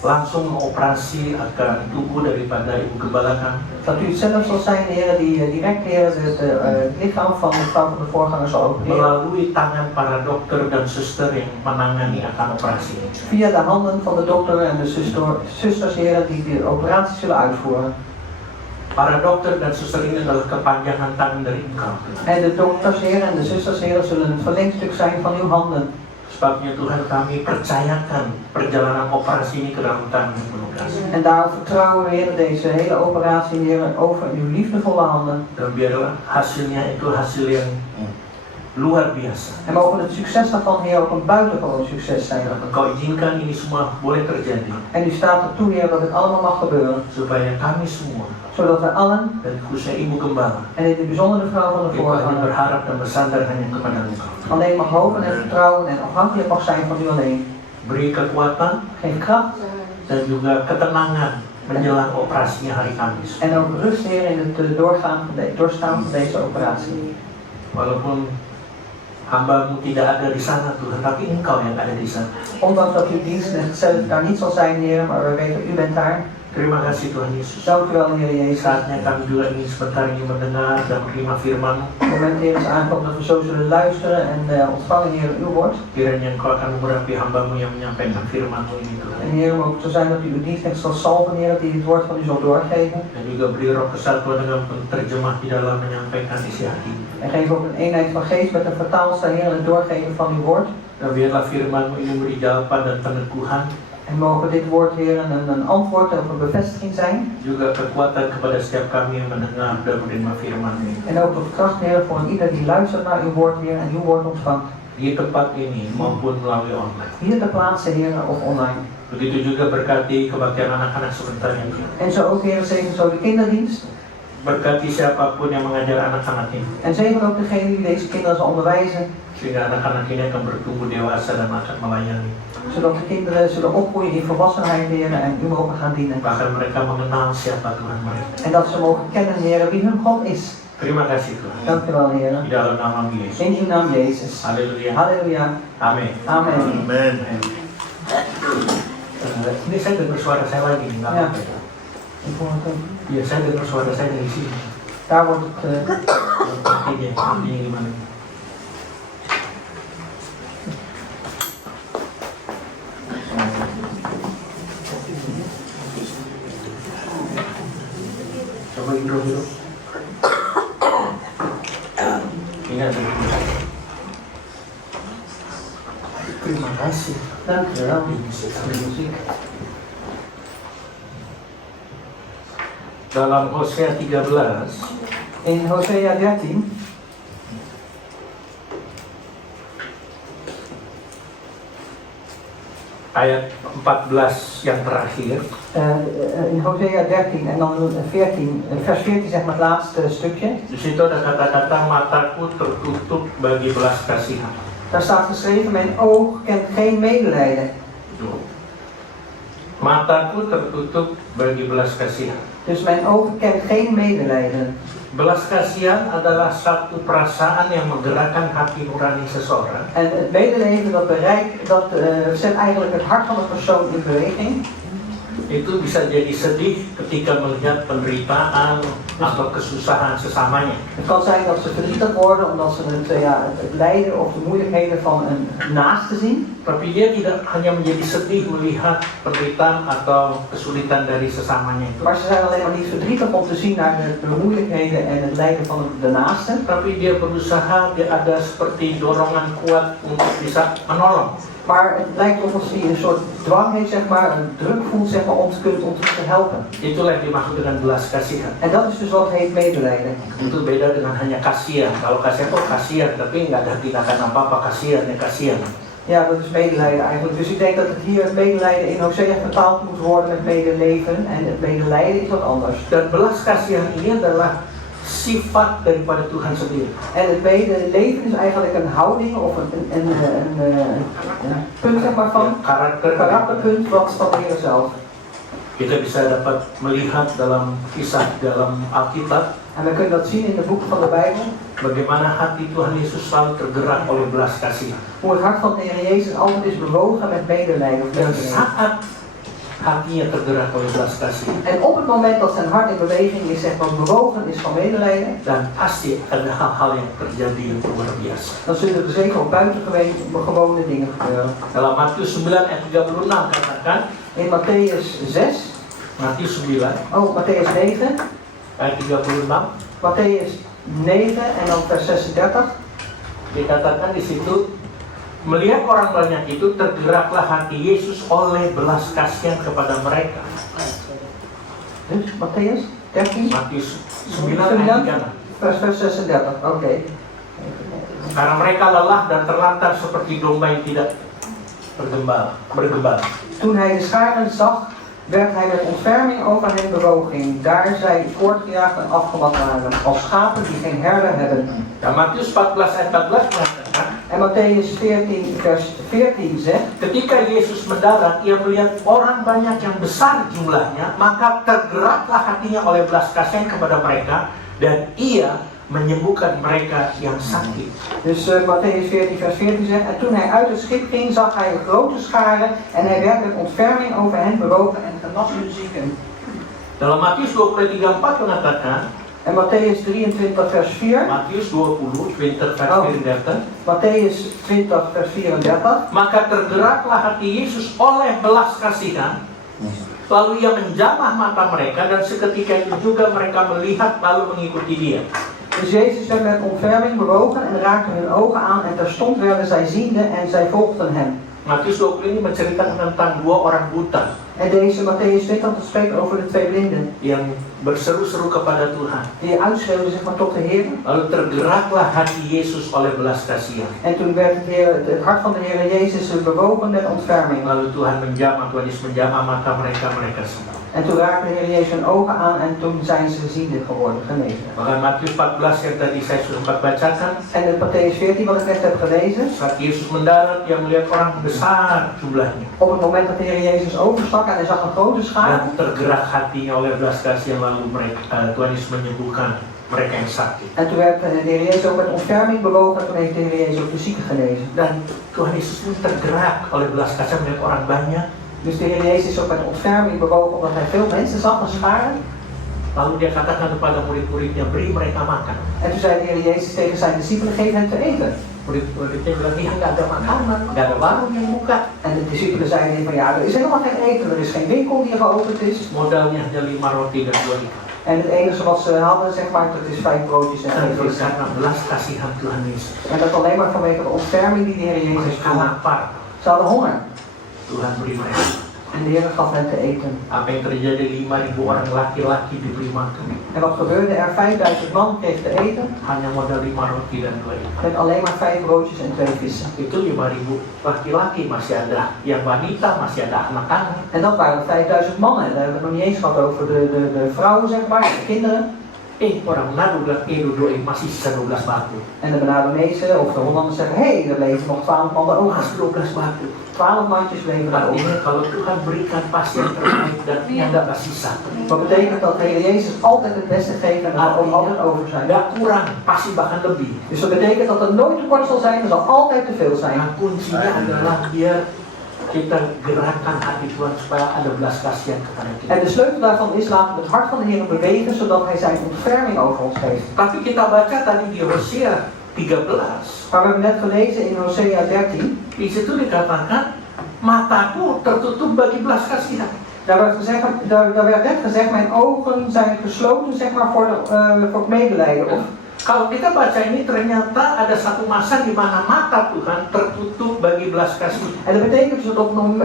langsung mengoperasi akan tubuh daripada ibu gembala kami. Dat u het zelf zal zijn, heren, die direct, heren, het lichaam van de vrouw van de voorganger zal opereren. Melalui tangan para dokter dan suster yang menangani akan operasi. Via de handen van de dokter en de zusters, heren, die de operatie zullen uitvoeren. Para dokter dan suster ini adalah kepanjangan tangan dari Engkau. En de dokters, heren, en de zusters, heren, zullen het verlengstuk zijn van uw handen. Sebabnya Tuhan kami percayakan perjalanan operasi ini ke dalam tangan yang penuh kasih. En daarom vertrouwen we, heren, deze hele operatie, heren, over uw liefdevolle handen. Dan biarlah hasilnya itu hasil yang luar biasa. En mogen het succes daarvan, Heer, ook een buitengewoon succes zijn. Dan Engkau izinkan ini semua boleh terjadi. En u staat ertoe, Heer, dat het allemaal mag gebeuren. Supaya kami semua Zodat we allen, dan khususnya ibu gembala, en in het bijzonder de vrouw van de kita hanya voorganger, berharap dan bersandar hanya kepada Engkau. alleen mag hopen en vertrouwen en afhankelijk mag zijn van u alleen. Beri kekuatan Geef kracht dan juga ketenangan menjelang operasinya hari Kamis. en ook rust, Heer, in het doorstaan van deze operatie. Walaupun hamba-Mu tidak ada di sana Tuhan, tapi Engkau yang ada di sana. Ondanks dat uw dienst zelf daar niet zal zijn, Heer, maar we weten, u bent daar. Terima kasih Tuhan Yesus. Dank u wel, Heer Jezus. Saatnya kami juga ingin sebentar ini mendengar dan menerima firman-Mu. Het moment, Heer, is aangekomen dat we zo zullen luisteren en ontvangen, Heer, uw woord. Kiranya Engkau akan memberkati hamba-Mu yang menyampaikan firman-Mu ini Tuhan. En Heer, mogen het zo zijn dat u uw dienstknecht zal salven, Heer, die het woord van u zal doorgeven. Dan juga beri roh kesatuan dengan penterjemah di dalam menyampaikan isi hati. En geef ook een eenheid van geest met een vertaalster, Heer, in het doorgeven van uw woord. Dan biarlah firman-Mu ini beri jawaban dan peneguhan. En mogen dit woord, Heer, een antwoord of een bevestiging zijn. Juga kekuatan kepada setiap kami yang mendengar dan menerima firman-Mu. En ook tot kracht, Heer, voor ieder die luistert naar uw woord, Heer, en uw woord ontvangt. Di tempat ini maupun melalui online. Hier ter plaatse, Heer, of online. Begitu juga berkati kebaktian anak-anak sebentar ini. En zo ook, Heer, zegen zo de kinderdienst. Berkati siapapun yang mengajar anak-anak ini. En zegen ook degene die deze kinderen zal onderwijzen. Sehingga anak-anak ini akan bertumbuh dewasa dan akan melayani. Zodat de kinderen zullen opgroeien in volwassenheid, Heer, en u mogen gaan dienen. Bahkan mereka mengenal siapa Tuhan mereka. En dat ze mogen kennen, Heer, wie hun God is. Terima kasih Tuhan. Dank u wel, Heer. Di dalam nama Yesus. In uw naam, Jezus. Haleluya. Halleluja. Amin. Amen. Amin. Ini saya dengar suara saya lagi, nggak Ya. apa-apa. Ik hoor het ook. Iya, saya dengar suara saya dari sini. Daar wordt het... Artinya gimana? Coba hidup. Ini ada. Terima kasih. Dank u wel. Muziek. Dalam Hosea 13 In Hosea 13, ayat 14 yang terakhir, in Hosea 13 en dan 14, vers 14 zeg maar het laatste stukje. di situ ada kata-kata mataku tertutup bagi belas kasihan. Daar staat geschreven, mijn oog kent geen medelijden. Mataku tertutup bagi belas kasihan. Dus mijn oog kent geen medelijden. Belas kasihan adalah satu perasaan yang menggerakkan hati nurani seseorang. En het medeleven dat zet eigenlijk het hart van de persoon in beweging. Itu bisa jadi sedih ketika melihat penderitaan atau kesusahan sesamanya. Het kan zijn dat ze verdrietig worden omdat ze het lijden of de moeilijkheden van een naaste zien. Tapi dia tidak hanya menjadi sedih melihat penderitaan atau kesulitan dari sesamanya itu. Maar ze zijn alleen maar niet verdrietig om te zien naar de moeilijkheden en het lijden van de naaste. Tapi dia berusaha, dia ada seperti dorongan kuat untuk bisa menolong. Maar het lijkt alsof hij een soort dwang heeft, zeg maar, een druk voelt, zeg maar, om te helpen. Itulah yang dimaksud dengan belas kasihan. En dat is dus wat heet medelijden. Itu beda dengan hanya kasihan. Kalau kasihan tuh kasihan, tapi nggak ada tindakan apa-apa, kasihan ya kasihan. Ja, dat is medelijden eigenlijk. Dus ik denk dat het hier het medelijden in Hosea vertaald moet worden met medeleven. En het medelijden is wat anders. Dan belas kasihan ini adalah sifat daripada Tuhan sendiri. En het medeleven is eigenlijk een houding of een punt, zeg maar, van karakterpunt wat van de Heer zelf. Kita bisa dapat melihat dalam kisah dalam Alkitab. En we kunnen dat zien in de boeken van de Bijbel. Bagaimana hati Tuhan Yesus selalu tergerak oleh belas kasihan. Hoe het hart van de Heer Jezus altijd is bewogen met medelijden. Dan saat hatinya tergerak oleh belas kasih. En op het moment dat zijn hart in beweging is, zeg maar bewogen is van medelijden, Dan pasti ada hal-hal yang terjadi yang luar biasa. dan zullen er zeker ook buitengewone dingen gebeuren. Dalam Matius 9 ayat 36 katakan, In Matthäus 6, Matius 9 Matthäus 9, ayat 36 Matthäus 9 en dan vers 36. dikatakan di situ, melihat orang banyak itu tergeraklah hati Yesus oleh belas kasihan kepada mereka. Dus Matthäus 13, Matius 9 ayat 36. vers 36. Oké. Karena mereka lelah dan terlantar seperti domba yang tidak bergembala. Toen hij de scharen zag, werd hij met ontferming over hen bewogen, daar zij voortgejaagd en afgemat waren, als schapen die geen herder hebben. Dan Matius 14 ayat 14 mengatakan, En Matthäus 14 vers 14 zegt, ketika Yesus mendarat, ia melihat orang banyak yang besar jumlahnya, maka tergeraklah hatinya oleh belas kasihan kepada mereka, dan ia menyembuhkan mereka yang sakit. dus Matthäus 14 vers 14 zegt, en toen hij uit het schip ging, zag hij een grote schare en hij werd met ontferming over hen bewogen en genas hun zieken. Dalam Matius 23:4 mengatakan, En Matthäus 23 vers 4, Matius 20, 20 vers 34, Matthäus 20 vers 34, maka tergeraklah hati Yesus oleh belas kasihan, lalu ia menjamah mata mereka, dan seketika itu juga mereka melihat lalu mengikuti dia. dus Jezus werd met ontferming bewogen en raakte hun ogen aan en terstond werden zij ziende en zij volgden hem. Matius 20 ini menceritakan tentang dua orang buta En deze Matthäus 20 spreekt over de twee blinden, yang berseru-seru kepada Tuhan. die uitschreeuwden zeg maar tot de Heer. Lalu tergeraklah hati Yesus oleh belas kasihan. En toen werd het hart van de Heer Jezus bewogen met ontferming. Lalu Tuhan Yesus menjamah mata mereka, mereka semua. En toen raakte de Heer Jezus hun ogen aan en toen zijn ze geziende geworden, genezen. Maka Matius 14 yang tadi saya sempat bacakan, En in Matthäus 14 wat ik net heb gelezen, saat Yesus mendarat, dia melihat orang besar jumlahnya. op het moment dat de Heer Jezus overstak en hij zag een grote schare, Dan tergerak hatinya oleh belas kasihan, lalu Tuhan Yesus menyembuhkan mereka yang sakit. en toen werd de Heer Jezus ook met ontferming bewogen en toen heeft de Heer Jezus ook de zieken genezen. Dan Tuhan Yesus pun tergerak oleh belas kasihan melihat orang banyak. Dus de Heer Jezus is ook met ontferming bewogen omdat hij veel mensen zag, een schare. Lalu dia katakan kepada murid-muridnya, beri mereka makan. En toen zei de Heer Jezus tegen zijn discipelen, geef hen te eten. Murid-muridnya bilang, iya nggak ada makanan, nggak ada warung yang buka. En de discipelen zeiden van ja, er is helemaal geen eten, er is geen winkel die geopend is. Modalnya hanya 5 roti dan 2 ikan. En het enige wat ze hadden, zeg maar, dat is 5 broodjes en 2 Dan vissen. karena belas kasihan Tuhan Yesus, En dat alleen maar vanwege de ontferming die de Heer Jezus mereka had. lapar. Ze hadden honger. Tuhan beri mereka. En de Heer gaf hen te eten. Apa yang terjadi, 5.000 orang laki-laki diberi makan. En wat gebeurde er? 5000 man kreeg te eten Hanya modal 5 roti dan 2 ikan. met alleen maar 5 broodjes en 2 vissen. Itu 5.000 laki-laki, masih ada yang wanita, masih ada anak-anak. En dat waren 5000 mannen. Daar hebben we het nog niet eens gehad over de vrouwen, zeg maar, de kinderen. Orang Manado bilang, dodoin masih sisa 12 batu. En de Benadenezen of de Hollanders zeggen, hé, er bleven nog 12 mannen over. Mas 12 batu. 12 mandjes bleven er over. Artinya kalau Tuhan berikan pasti yang terbaik dan yang tidak sisa. Wat betekent dat de Heer Jezus altijd het beste geeft en er zal ook altijd over zijn. Nggak kurang, pasti bahkan lebih. Dus dat betekent dat er nooit tekort zal zijn, er zal altijd te veel zijn. Nah, kuncinya adalah biar kita gerakan hati Tuhan supaya ada belas kasihan kepada kita. En de sleutel daarvan is, laten we het hart van de Heer bewegen, zodat Hij zijn ontferming over ons geeft. Tapi kita baca tadi di Hosea 13. Maar we hebben net gelezen in Hosea 13, Di situ dikatakan, mataku tertutup bagi belas kasihan. daar werd net gezegd, mijn ogen zijn gesloten, zeg maar, voor het medelijden. Of, Kalau kita baca ini ternyata ada satu masa di mana mata Tuhan tertutup bagi belas kasihan. en dat betekent dus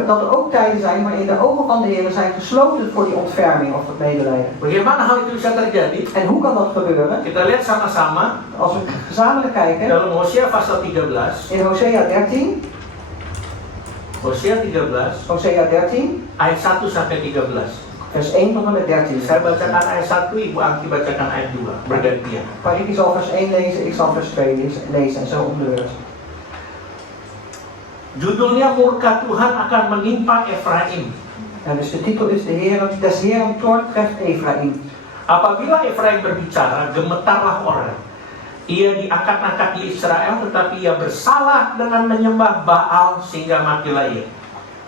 dat er ook tijden zijn waarin de ogen van de Heer zijn gesloten voor die ontferming of het medelijden. Bagaimana hal itu bisa terjadi? En hoe kan dat gebeuren? Kita lihat sama-sama Als we gezamenlijk kijken, dalam Hosea pasal 13. in Hosea 13, Hosea 13 Hosea 13, ayat 1 sampai 13. vers 1 tot en met 13. Saya bacakan ayat 1, Ibu Angki bacakan ayat 2, bergantian. Pariki zal vers 1 lezen, ik zal vers 2 lezen en zo om de beurt. Judulnya murka Tuhan akan menimpa Efraim. En dus de titel is des Heeren toorn treft Efraim. Apabila Efraim berbicara, gemetarlah orang. Ia diangkat-angkat di Israel, tetapi ia bersalah dengan menyembah Baal sehingga matilah ia.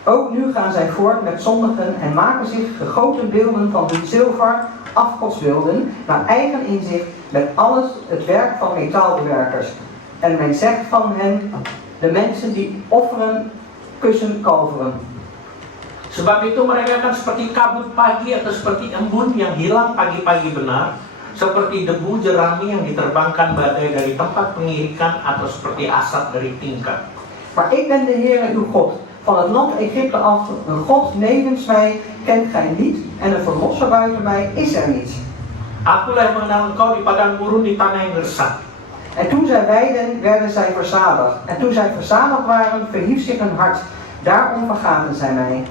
Ook nu gaan zij voort met zondigen en maken zich gegoten beelden van hun zilver, afgodsbeelden, naar eigen inzicht met alles het werk van metaalbewerkers. En men zegt van hen, de mensen die offeren, kussen kalveren. Sebab itu mereka akan seperti kabut pagi atau seperti embun yang hilang pagi-pagi benar, seperti debu jerami yang diterbangkan badai dari tempat pengirikan atau seperti asap dari tingkat. Maar ik ben de Heere uw God. Van het land Egypte af, een God nevens mij kent gij niet en een verlosser buiten mij is er niet. Akulah yang mengenal engkau di padang gurun di tanah yang gersang. En toen zij weiden, werden zij verzadigd. En toen zij verzadigd waren, verhief zich hun hart. Daarom vergaten zij mij.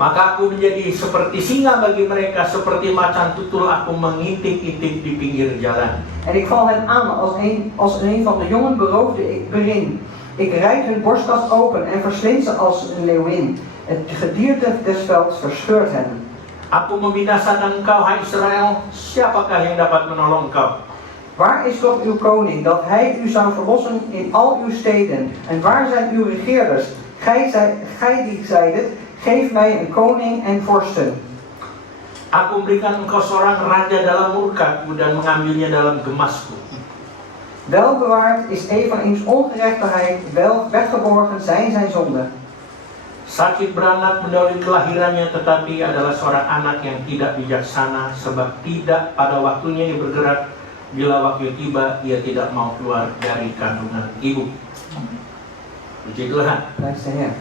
Maka aku menjadi seperti singa bagi mereka, seperti macan tutul aku mengintip-intip di pinggir jalan. En ik val hen aan als een van de jongen beroofde ik berin. Ik rijd hun borstkas open en verslind ze als een leeuwin. Het gedierte des velds verscheurt hen. Aku membinasakan engkau, hai Israel, siapakah yang dapat menolong engkau? Waar is toch uw koning, dat hij u zou verlossen in al uw steden? En waar zijn uw regeerders? Gij die zeidet, geef mij een koning en vorsten. Aku memberikan engkau seorang raja dalam murkaku dan mengambilnya dalam gemasku. Welbewaard is eveneens ongerechtigheid, wel weggeborgen zijn zonden. Sakit beranak mendahului kelahirannya, tetapi adalah seorang anak yang tidak bijaksana, sebab tidak pada waktunya ia bergerak, bila waktu tiba ia tidak mau keluar dari kandungan ibu. Puji Tuhan. Prijs de Heer.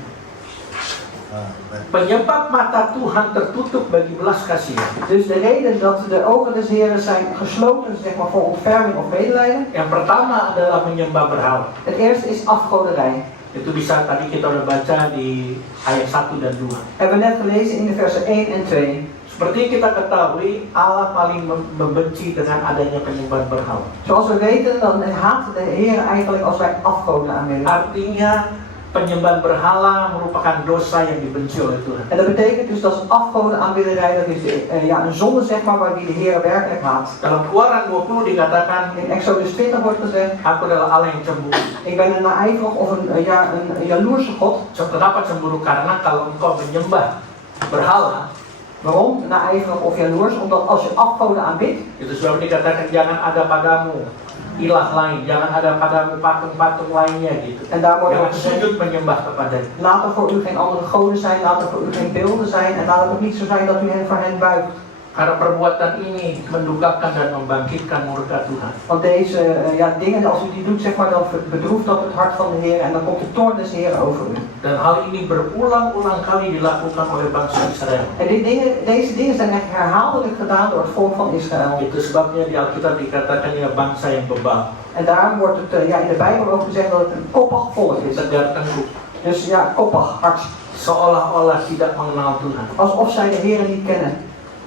Penyebab mata Tuhan tertutup bagi belas kasihan. Dus de reden dat de ogen des Heeren zijn gesloten, zeg maar, voor ontferming of medelijden. Yang pertama adalah menyembah berhala. Het eerste is afgoderij. Itu bisa tadi kita udah baca di ayat 1 dan 2. Hebben we net gelezen in de versen 1 en 2. Seperti kita ketahui, Allah paling membenci dengan adanya penyembahan berhala. Zoals we weten, dan haat de Heer eigenlijk als wij afgoden aanbidden. Artinya penyembahan berhala merupakan dosa yang dibenci oleh Tuhan. En dat betekent dus dat afgodenaanbidderij, dat is een zonde, zeg maar, waar die de Heer werkelijk haat. Dalam Keluaran 20 dikatakan, In Exodus 20 wordt gezegd, aku adalah Allah yang cemburu. ik ben een naijverig of een jaloerse God. Kenapa cemburu? Karena kalau engkau menyembah berhala, Waarom? Naijverig of jaloers? Omdat als je afgoden aanbidt, itu sebab dikatakan jangan ada padamu ilah lain, jangan ada padamu patung-patung lainnya gitu. en daar wordt Jangan ook gezegd, sujud menyembah kepada. laat er voor u geen andere goden zijn, laat er voor u geen beelden zijn en laat het ook niet zo zijn dat u hen voor hen buigt. Karena perbuatan ini mendukakan dan membangkitkan murka Tuhan. Want deze dingen, als u die doet, zeg maar, dan bedroeft dat het hart van de Heer en dan komt de toorn des Heer over u. Dan hal ini berulang-ulang kali dilakukan oleh bangsa Israel. En deze dingen zijn echt herhaaldelijk gedaan door het volk van Israël. Itu sebabnya di Alkitab dikatakan ya bangsa yang bebal. En daarom wordt het in de Bijbel ook gezegd dat het een koppig volk is. Tegar tengkuk. Dus ja, koppig, hard. Seolah-olah tidak mengenal Tuhan. Alsof zij de Heer niet kennen.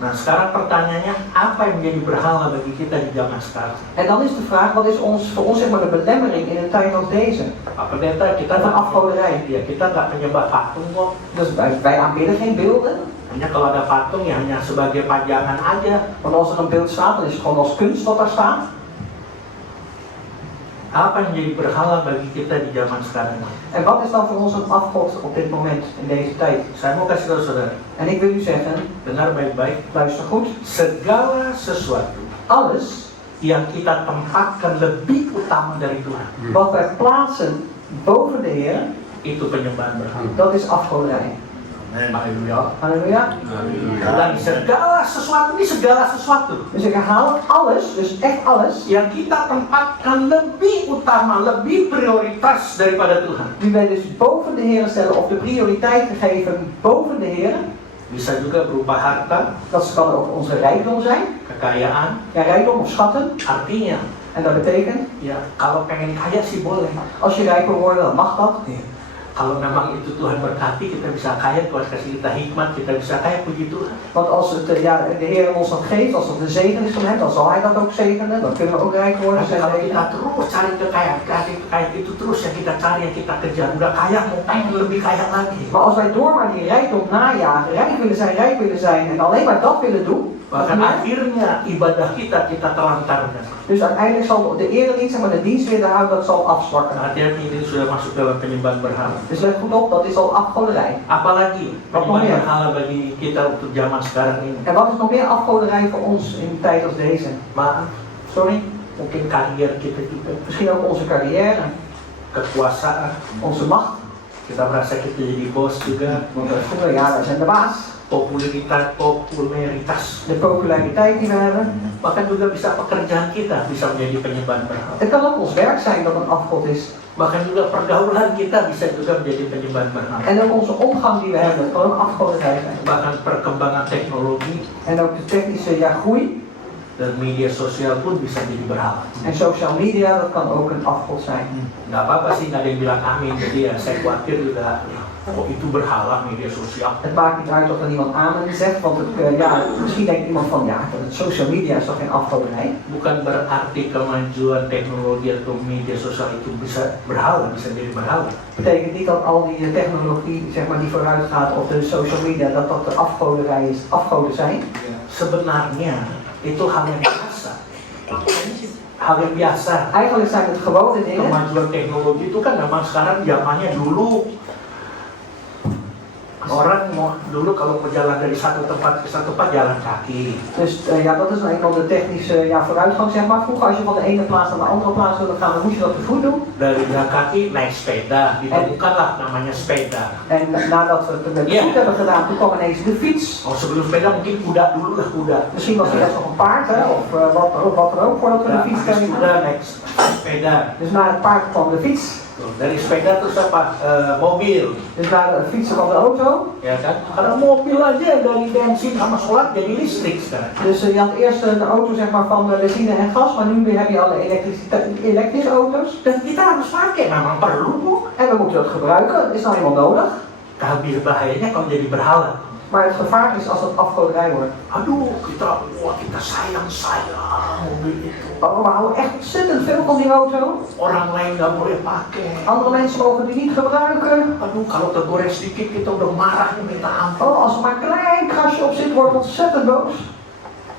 Nah sekarang pertanyaannya, apa yang menjadi berhala bagi kita di zaman sekarang? En dan is de vraag, wat is voor ons zeg maar de belemmering in een tijd als deze? Pak pendeta, kita Van afgoderij. ya kita nggak menyembah patung kok. Dus wij aanbidden geen beelden. Hanya kalau ada patung ya hanya sebagai pajangan aja. Want als er een beeld staat, dan is het gewoon als kunst wat daar staat. Apa yang menjadi berhala bagi kita di zaman sekarang? En wat is dan voor ons een afgod op dit moment, in deze tijd? Saya mau kasih tahu saudara, En ik wil u zeggen, dengar baik-baik, luister goed, segala sesuatu alles yang kita tempatkan lebih utama dari Tuhan, wat wij plaatsen boven de Heer, itu penyembahan berhala. dat is afgoderij. Haleluya. Halleluja. Dan segala sesuatu, ini segala sesuatu Dus ik herhaal alles, dus echt alles, yang kita tempatkan lebih utama, lebih prioritas daripada Tuhan. die wij dus boven de Heer stellen, of de prioriteit geven boven de Heer. Bisa juga berupa harta, Dat kan ook onze rijkdom zijn, kekayaan. ja, rijkdom of schatten. Artinya, En dat betekent, ya kalau pengen kaya sih boleh. als je rijk wil worden, dan mag dat. Kalau memang itu Tuhan berkati, kita bisa kaya, Tuhan kasih kita hikmat, kita bisa kaya, puji Tuhan. Want als het, de Heer ons dat geeft, als dat een zegen is van hem, dan zal hij dat ook zegenen. Dan kunnen we ook rijk worden. Tapi kalau kita terus cari kekayaan itu terus yang kita cari, yang kita kejar, udah kaya mau pengen lebih kaya lagi. Maar als wij door maar die rijkdom najagen, rijk willen zijn en alleen maar dat willen doen, Bahkan akhirnya ibadah kita telantarkan. Dus uiteindelijk zal de eredienst, zeg maar de dienst weer houden, dat zal afzwakken. Hati-hati, ini sudah masuk dalam penyembahan berhala. Dus let goed op, dat is al afgoderij. Apalagi Wat nog penyembahan meer? berhala bagi kita untuk zaman sekarang ini. En wat is nog meer afgoderij voor ons in een tijd als deze? Maaf, Sorry? mungkin karier kita juga, Misschien ook onze carrière, kekuasaan. onze macht. Kita merasa kita jadi bos juga. Want we voelen, ja, wij zijn de baas. Popularitas. De populariteit die we hebben. Bahkan juga bisa pekerjaan kita bisa menjadi penyembahan berhala. Het kan ook ons werk zijn dat een afgod is. Bahkan juga pergaulan kita bisa juga menjadi penyembahan berhala. En ook onze omgang die we hebben, dat kan ook afgoderij zijn. Bahkan perkembangan teknologi En ook de technische groei dan media sosial pun bisa jadi berhala. en social media, dat kan ook een afgod zijn. Nggak apa-apa sih, nggak ada yang bilang amin. Jadi ya saya khawatir juga, kok itu berhala media sosial. Het maakt niet uit of er iemand amen zegt, want misschien denkt iemand van ja, het social media is toch geen afgoderij. Bukan berarti kemajuan teknologi atau media sosial itu bisa berhala, bisa jadi berhala. Betekent niet dat al die technologie, zeg maar, die vooruit gaat op de social media, dat dat de afgoderij is, afgoden zijn. Sebenarnya itu hal yang biasa. Hal yang biasa. Eigenlijk zijn het gewone dingen. Kemajuan teknologi itu kan memang sekarang zamannya dulu. Orang mau dulu kalau mau jalan dari satu tempat ke satu tempat jalan kaki. Dus dat is nou eenmaal de technische vooruitgang, zeg maar. Vroeger als je van de ene plaats naar de andere plaats wilde gaan, dan moest je dat te voet doen. Dari jalan kaki naik sepeda, ditemukanlah namanya sepeda. En nadat we het met de voet hebben gedaan, toen kwam ineens de fiets. Oh, sebelum sepeda mungkin kuda dulu lah, kuda. Misschien was het nog een paard, hè, of wat dan ook, voordat we de fiets Habis kregen. kuda naik sepeda. Dus na het paard kwam de fiets. Dari sepeda terus apa? Mobil. Dus na de fietsen kwam de auto. Ya kan? Karena mobil aja dari bensin sama solar jadi listrik sekarang. Dus je had eerst een auto, zeg maar, van benzine en gas, maar nu heb je alle elektrische auto's. Dan kita harus pakai, memang perlu kok. En we moeten dat gebruiken, dat is nou eenmaal nodig. Tapi bahayanya kalau jadi berhala. Maar het gevaar is als dat afgoderij wordt. Aduh, kita sayang mobil itu. Oh, we houden echt ontzettend veel van die auto. Orang lain nggak boleh pakai. Andere mensen mogen die niet gebruiken. Aduh, kalau tergores sedikit kita udah marahnya minta ampun. Oh, als er maar een klein krasje op zit, wordt ontzettend boos.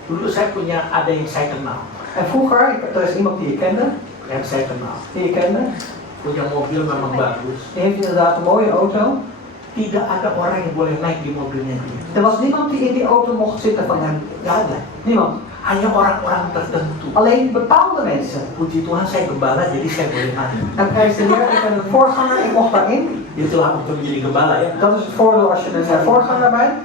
Dulu saya punya ada yang saya kenal. En vroeger, er is iemand die je kende. Yang saya kenal. Die je kende. Punya mobil memang bagus. Die heeft inderdaad een mooie auto. Tidak ada orang yang boleh naik di mobilnya dia. Er was niemand die in die auto mocht zitten van hem. Nggak ada. Niemand. Hanya orang-orang tertentu. Alleen bepaalde mensen. Puji Tuhan saya gembala jadi saya boleh naik. En prijs de Heer, ik ben een voorganger, ik mocht daarin. Itulah untuk menjadi gembala ya. Dat is het voordeel als je een voorganger bent.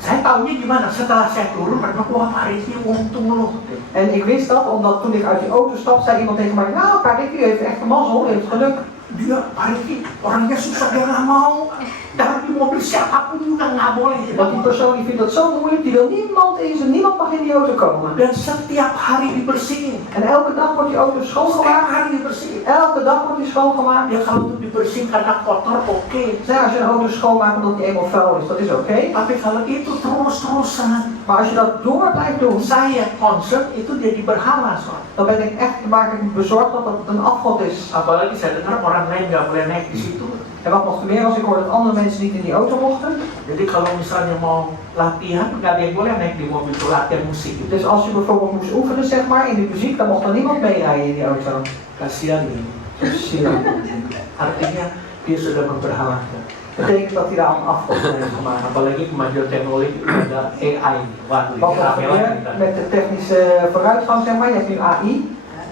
Saya tahunya gimana? Setelah saya turun, mereka wah Pak Riki untung loh. En ik wist dat omdat toen ik uit die auto stapte, zei iemand tegen mij, nou Pak Riki, u heeft echt een mazzel, u heeft geluk. Dia Pak Riki, orangnya susah, dia nggak mau. Taruh di mobil siapapun juga nggak boleh. Want die persoon die vindt dat zo moeilijk, die wil niemand mag in die auto komen. Dan setiap hari dibersihin. En elke dag wordt die auto Setiap schoongemaakt. hari dibersihin. Elke dag wordt die schoongemaakt. Ya kalau untuk dibersihin karena kotor oke. Nou, als je een auto schoonmaakt omdat die eenmaal vuil is, dat is oké. Tapi kalau itu terus-terusan, Maar als je dat door blijft doen, saya concern itu jadi berhala soal. dan ben ik echt bezorgd dat dat een afgod is. Apalagi saya dengar orang lain nggak boleh naik di situ. En wat nog meer als ik hoor dat andere mensen niet in die auto mochten. Jadi kalau misalnya mau latihan, nggak ada yang boleh naik di mobil itu latihan musik. Dus als je bijvoorbeeld moest oefenen, zeg maar, in de muziek, dan mocht er niemand meerijden in die auto. Kasihan ya. Dus zie je. Artinya dia sudah memberhalakan. Betekent dat hij daar een afgod van heeft gemaakt. Apalagi kemajuan teknologi ada AI. Waduh, Wat ini nog rame meer lagi. met de technische vooruitgang, zeg maar, je hebt nu AI.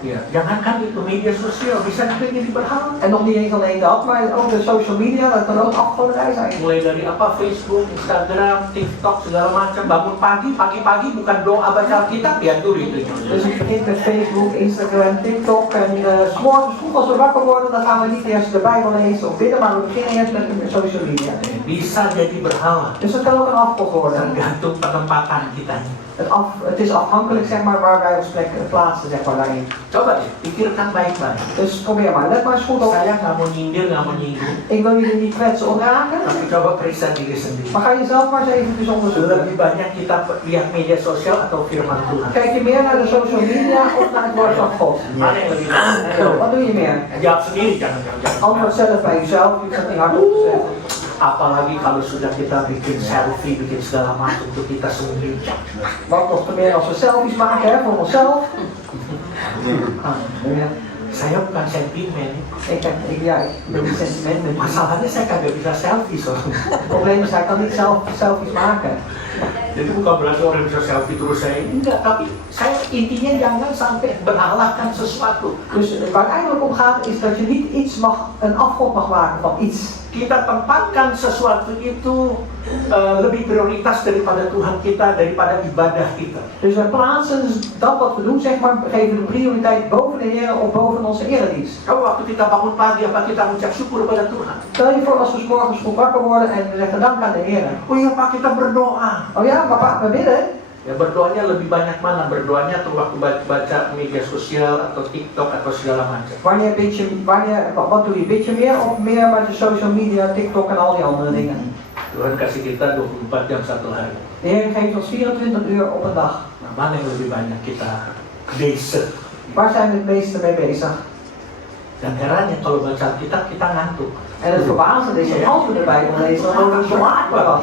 Ya, jangankan itu media sosial bisa juga jadi berhala. En nog niet eens alleen dat, maar ook de social media, dat kan ook afgoderij zijn. Mulai dari apa Facebook, Instagram, TikTok segala macam. Bangun pagi bukan doa baca Alkitab ya tuh itu. Dus het begint met Facebook, Instagram, TikTok en 's morgens vroeg als we wakker worden, dan gaan we niet eerst de Bijbel lezen of bidden, maar we beginnen eerst met de social media. Bisa jadi berhala. Dus dat kan ook een afgod worden. Tergantung penempatan kita. Het is afhankelijk, zeg maar, waar wij ons plaatsen, zeg maar, daarin. Coba deh, pikirkan baik-baik. Dus probeer maar, let maar eens goed op. Saya nggak mau nyindir, nggak mau nyinggung. Ik wil jullie niet kwetsen of raken, Tapi coba periksa diri sendiri. maar ga jezelf maar eens eventjes onderzoeken. Lebih banyak kita lihat media sosial atau firman Tuhan. Kijk je meer naar de social media of naar het woord van God? Mana yang lebih banyak? Zo, wat doe je meer? Jawab sendiri, jangan. Antwoord zelf bij jezelf, je gaat niet hardop te zeggen. Apalagi kalau sudah kita bikin selfie, bikin segala macam untuk kita sendiri. Wat nog te meer als we selfies maken hè, voor onszelf. Ja. Saya bukan sentimen. Ik ben niet sentiment. Masalahnya saya kagak bisa selfie soalnya. Het probleem is, hij kan niet zelf selfies maken. Jadi bukan berarti orang bisa selfie terus saya enggak, tapi saya intinya jangan sampai berhalahkan sesuatu. Dus waar het eigenlijk om gaat is dat je niet een afgod mag maken van iets. Kita tempatkan sesuatu itu lebih prioritas daripada Tuhan kita, daripada ibadah kita. Dus wij plaatsen dat wat we doen, zeg maar, geven de prioriteit boven de Heer of boven onze eredienst. Kalau waktu kita bangun pagi, apa kita mengucap syukur kepada Tuhan? Stel je voor als we 's morgens vroeg wakker worden en we zeggen dank aan de Heer. Oh iya Pak, kita berdoa. Oh ja, papa, we bidden. Ya berdoanya lebih banyak mana? Berdoanya tuh waktu baca media sosial atau TikTok atau segala macam. Wat doe je? Bid je meer of meer met je social media, TikTok en al die andere dingen? Tuhan kasih kita 24 jam satu hari. De Heer geeft ons 24 uur op een dag. Nah, mana yang lebih banyak kita bezig? Waar zijn we het meeste mee bezig? Dan herannya kalau baca Alkitab kita ngantuk. En het verbazende is dat als we de Bijbel lezen, dan hebben we zo wakker.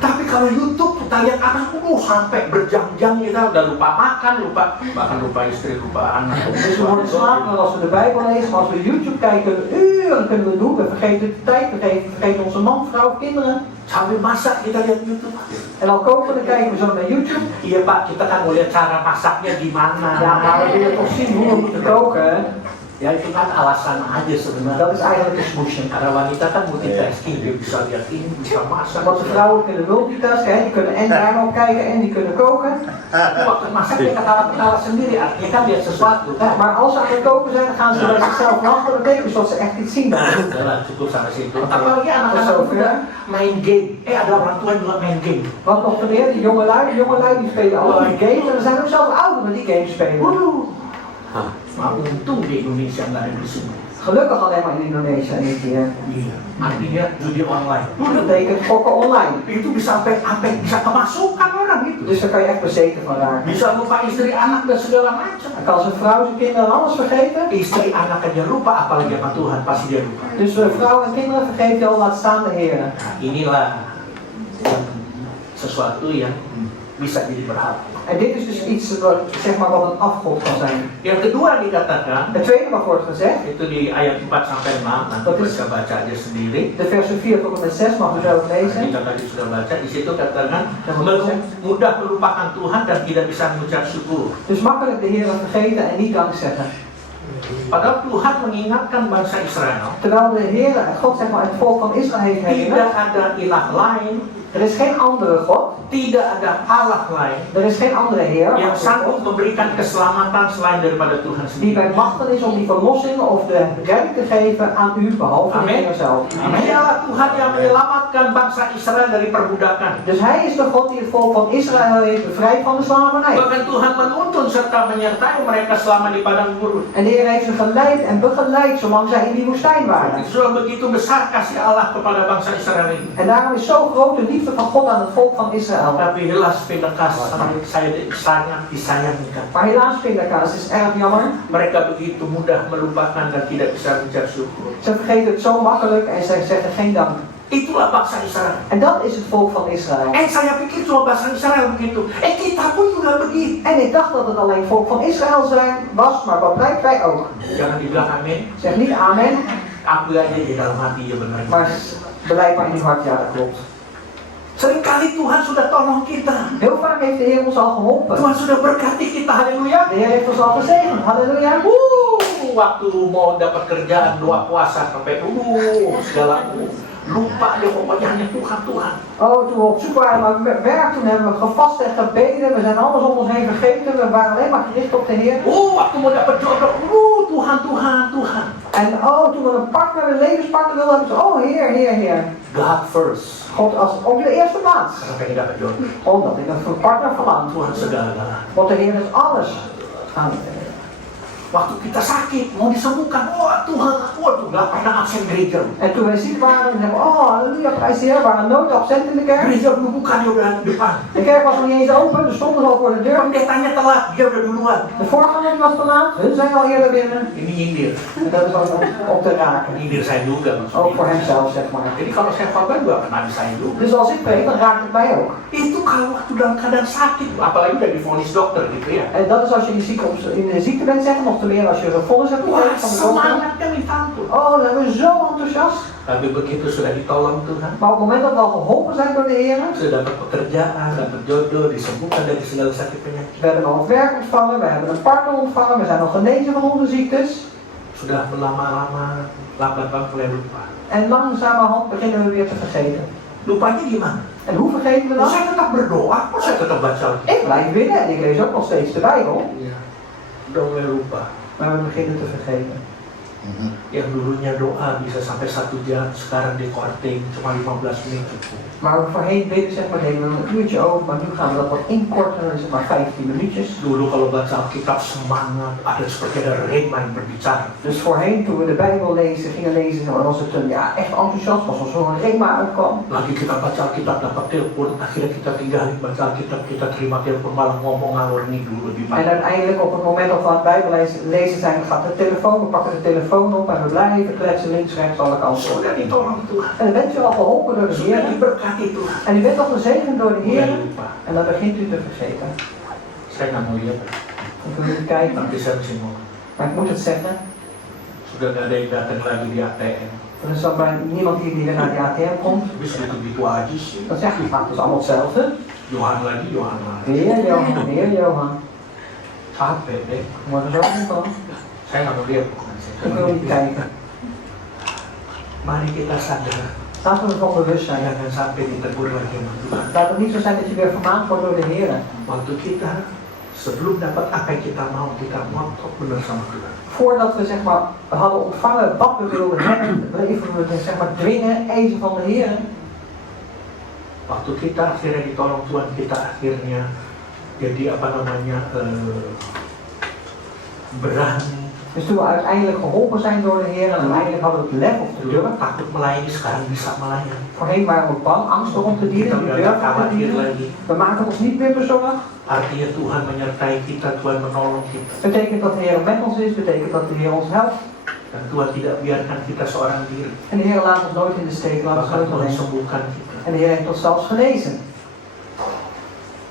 Tapi kalau YouTube kita lihat anak sampai berjam-jam kita udah lupa makan, bahkan lupa istri, lupa anak. Dus we worden slaperig als we de Bijbel lezen, maar als we YouTube kijken, uren kunnen we doen. We vergeten de tijd, we vergeten onze man, vrouw, kinderen. Sambil masak kita lihat YouTube. En al koken, dan kijken we zo naar YouTube. Iya Pak, kita kan mau lihat cara masaknya gimana. Ja, maar we willen toch zien hoe we moeten koken. Ya itu kan alasan aja sebenarnya. Dat is eigenlijk een smoesje. Karena wanita kan multitasking, dia bisa lihat ini, bisa masak. Want de vrouwen kunnen multitasken, hè? Die kunnen en daarna op kijken en die kunnen koken. Waktu masak dia ketawa-ketawa sendiri, artinya kan lihat sesuatu kan. Maar als ze aan het koken zijn, dan gaan ze bij zichzelf lachen. Dat betekent dus dat ze echt iets zien. Udah cukup sampai situ. Apalagi anak-anak muda main game. Ada orang tua juga main game. Wat nog meer, die jongelui die spelen allemaal games. En er zijn ook zelfs ouderen die games spelen. Waduh. Maar untung di Indonesia nggak ada di sini. Gelukkig alleen maar in Indonesië en niet hier. Iya. Artinya judi online. Dat betekent gokken online. Itu bisa sampai bisa kemasukan orang itu. Dus daar kan je echt bezeten van raken. Bisa lupa istri, anak dan segala macam. Dan kan zijn vrouw, zijn kinderen alles vergeten. Istri, anak aja lupa, apalagi sama Tuhan pasti dia lupa. Dus vrouw en kinderen vergeet je al, laat staan de Heer. Nah, inilah sesuatu yang bisa jadi berhala. En dit is dus iets wat, zeg maar, wat een afgod kan zijn. Yang kedua dikatakan, Het tweede wat wordt gezegd, itu di ayat 4 sampai 6, nanti bisa baca aja sendiri. de versen 4 tot en met 6 mag u zelf lezen. Kita tadi sudah baca, di situ katakan mudah melupakan Tuhan dan tidak bisa mengucap syukur. Dus makkelijk de Heer vergeten en niet dank zeggen. Padahal Tuhan mengingatkan bangsa Israel, Terwijl de Heer, God zeg maar, het volk van Israël heeft tidak herinnerd. ada ilah lain, Er is geen andere God. tidak ada Allah lain Er is geen andere Heer yang sanggup memberikan keselamatan selain daripada Tuhan die sendiri. bij machten is om die verlossing of de redding te geven aan u, behalve de Amin. Heer zelf. Dialah Tuhan yang menyelamatkan bangsa Israel dari perbudakan. Dus hij is de God die het volk van Israël heeft bevrijd van de slavernij. Bahkan Tuhan menuntun serta menyertai mereka selama di padang gurun. En de Heer heeft ze geleid en begeleid zolang zij in die woestijn waren. Sudah begitu besar kasih Allah kepada bangsa Israel ini. En daarom is zo groot de liefde van God aan het volk van Israël. Tapi jelas Pindakas saya sangat disayangkan. Maar helaas, pindakaas, het is erg jammer. Mereka begitu mudah melupakan dan tidak bisa mengucap syukur. Ze vergeten het zo makkelijk en ze zeggen geen dank. Itulah bangsa Israel. En dat is het volk van Israël. Saya pikir cuma bangsa Israel begitu. Kita pun juga begitu. En ik dacht dat het alleen het volk van Israël was, maar wat blijkt, wij ook. Jangan dibilang amin. Zeg niet amen, Aku aja di dalam hati ya benar. maar beleid maar in uw hart, ja dat klopt. Seringkali Tuhan sudah tolong kita. Heel vaak heeft de Heer ons al geholpen. Tuhan sudah berkati kita, haleluya. De Heer heeft ons al gezegend, halleluja. Waktu mau dapat kerjaan, doa puasa sampai segala lupa deh pokoknya hanya Tuhan, Tuhan. Oh, toen we op zoek waren naar werk, toen hebben we gevast en gebeden. We zijn alles om ons heen vergeten. We waren alleen maar gericht op de Heer. Waktu mau dapat jodoh, Tuhan, Tuhan, Tuhan. En toen we een partner, een levenspartner wilden hebben, oh Heer, Heer, Heer. God first. God als op de eerste plaats. Karena pengen dapat jodoh. Omdat ik een partner verlang. Tuhan segala-galanya. Want de Heer is alles. Amen. Waktu kita sakit, mau disembuhkan, oh Tuhan, waduh, nggak pernah absen gereja. En toen wij ziek waren, zeiden we, oh halleluja, prijs de Heer, we waren nooit absent in de kerk. Gereja belum buka, dia udah di depan. De kerk was nog niet eens open, er stonden ze al voor de deur. Pendetanya telat, dia udah duluan. De voorganger die was te laat, hun zijn al eerder binnen. Ini nyindir. En dat is ook op te raken. Nyindir saya juga Ook maksudnya. voor hemzelf, zeg maar. Jadi kalau saya khotbah juga kena di saya juga. Dus als ik preek, dan raakt het mij ook. Itu kalau waktu dalam keadaan sakit, apalagi udah divonis dokter gitu ya. En dat is als je in de ziekte bent, zeg, nog te meer als je vonnis hebt Wah, gekregen van de dokter. semangatnya minta ampun. Oh, dan zijn we zo enthousiast. Tapi begitu sudah ditolong Tuhan, Maar op het moment dat we al geholpen zijn door de Heer, sudah dapat pekerjaan, dapat jodoh, disembuhkan dari segala sakit penyakit, we hebben al het werk ontvangen, we hebben een partner ontvangen, we zijn al genezen van onze ziektes. sudah lama-lama lama-lama mulai lupa. En langzamerhand beginnen we weer te vergeten. Lupanya gimana? En hoe vergeten we Oh, dat? saya tetap berdoa, kok saya tetap baca Alkitab? Ik blijf binnen en ik lees ook nog steeds de Bijbel. Iya, udah mulai lupa. Maar we beginnen te vergeten. Yang dulunya doa bisa sampai 1 jam, sekarang di korting cuma 15 menit cukup. Maar we voorheen bidden, zeg maar, deden we een uurtje over, maar nu gaan we dat wat inkorten, dan is het maar 15 minuutjes. Dulu kalau baca Alkitab semangat, ada seperti ada rema yang berbicara. Dus voorheen, toen we de Bijbel gingen lezen, dan was het ja, echt enthousiast, was er zo'n rema uitkwam. Lagi kita baca Alkitab dapat telepon, akhirnya kita tinggalin baca Alkitab, kita terima telepon malah ngomong ngalor ngidul lebih En banyak. uiteindelijk op het moment dat we aan het Bijbel lezen zijn, gaat de telefoon, we pakken de telefoon op en we blijven kletsen links, rechts, alle kanten op. Sudah ditolong Tuhan, En dan bent u al geholpen door de sudah Heer. diberkati Tuhan. En u bent al gezegend door de Heer. Mulai lupa. En dan begint u te vergeten. Saya nggak mau lihat, Ik wil niet kijken, tapi saya mesti ngomong. maar ik moet het zeggen. Sudah nggak ada yang datang lagi di ATM. Er is dan bij niemand die weer naar de ATM komt. Tapi segitu-gitu aja sih. Dan zegt hij, nou, het is allemaal hetzelfde. Johan lagi, Johan lagi. Weer Johan, weer Johan. Capek deh. Ik word er zo van. Saya nggak mau lihat bukan Ik wil niet kijken. Mari kita sadar, Laten we ervan bewust zijn. jangan sampai ditegur lagi sama Tuhan. Laat het niet zo zijn dat je weer vermaand wordt door de Heer. Waktu kita sebelum dapat apa yang kita mau, kita ngotot benar sama Tuhan. Voordat we zeg maar hadden ontvangen wat we wilden hebben, bleven we zeg maar dwingen, eisen van de Heer. Waktu kita akhirnya ditolong Tuhan, kita akhirnya jadi apa namanya berani. Dus toen we uiteindelijk geholpen zijn door de Heer en uiteindelijk hadden we het lef of de Dulu durf. takut melayani, sekarang bisa melayani. Voorheen waren we bang, angstig om te Kita dienen, udah de gak durf om te khawatir dienen. lagi. We maken ons niet meer bezorgd. Artinya Tuhan menyertai kita, Tuhan menolong kita. Betekent dat de Heer met ons is, betekent dat de Heer ons helpt. Dan Tuhan tidak biarkan kita seorang diri. En de Heer laat ons nooit in de steek, laat ons Bahkan nooit Tuhan alleen. sembuhkan kita. En de Heer heeft ons zelfs genezen.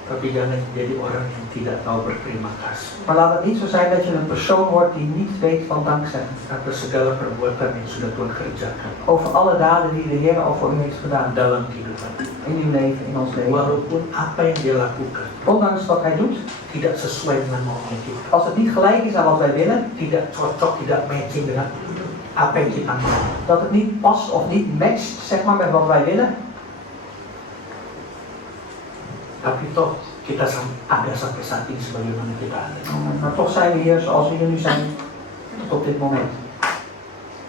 Tapi jangan jadi orang yang tidak tahu berterima kasih Maar laat het niet zo zijn dat je een persoon wordt die niet weet van dankzeggen. atas segala perbuatan yang sudah Tuhan kerjakan Over alle daden die de Heer al voor u heeft gedaan. dalam kehidupan. In uw leven, in ons leven. Walaupun apa yang dia lakukan Ondanks wat Hij doet, tidak sesuai dengan maunya kita, als het niet gelijk is aan wat wij willen, tidak cocok, tidak matching dengan apa yang kita mau, dat het niet past of niet matcht zeg maar, met wat wij willen, tapi toh kita ada sampai saat ini sebagaimana kita ada. maar toch zijn we hier zoals we hier nu zijn tot op dit moment.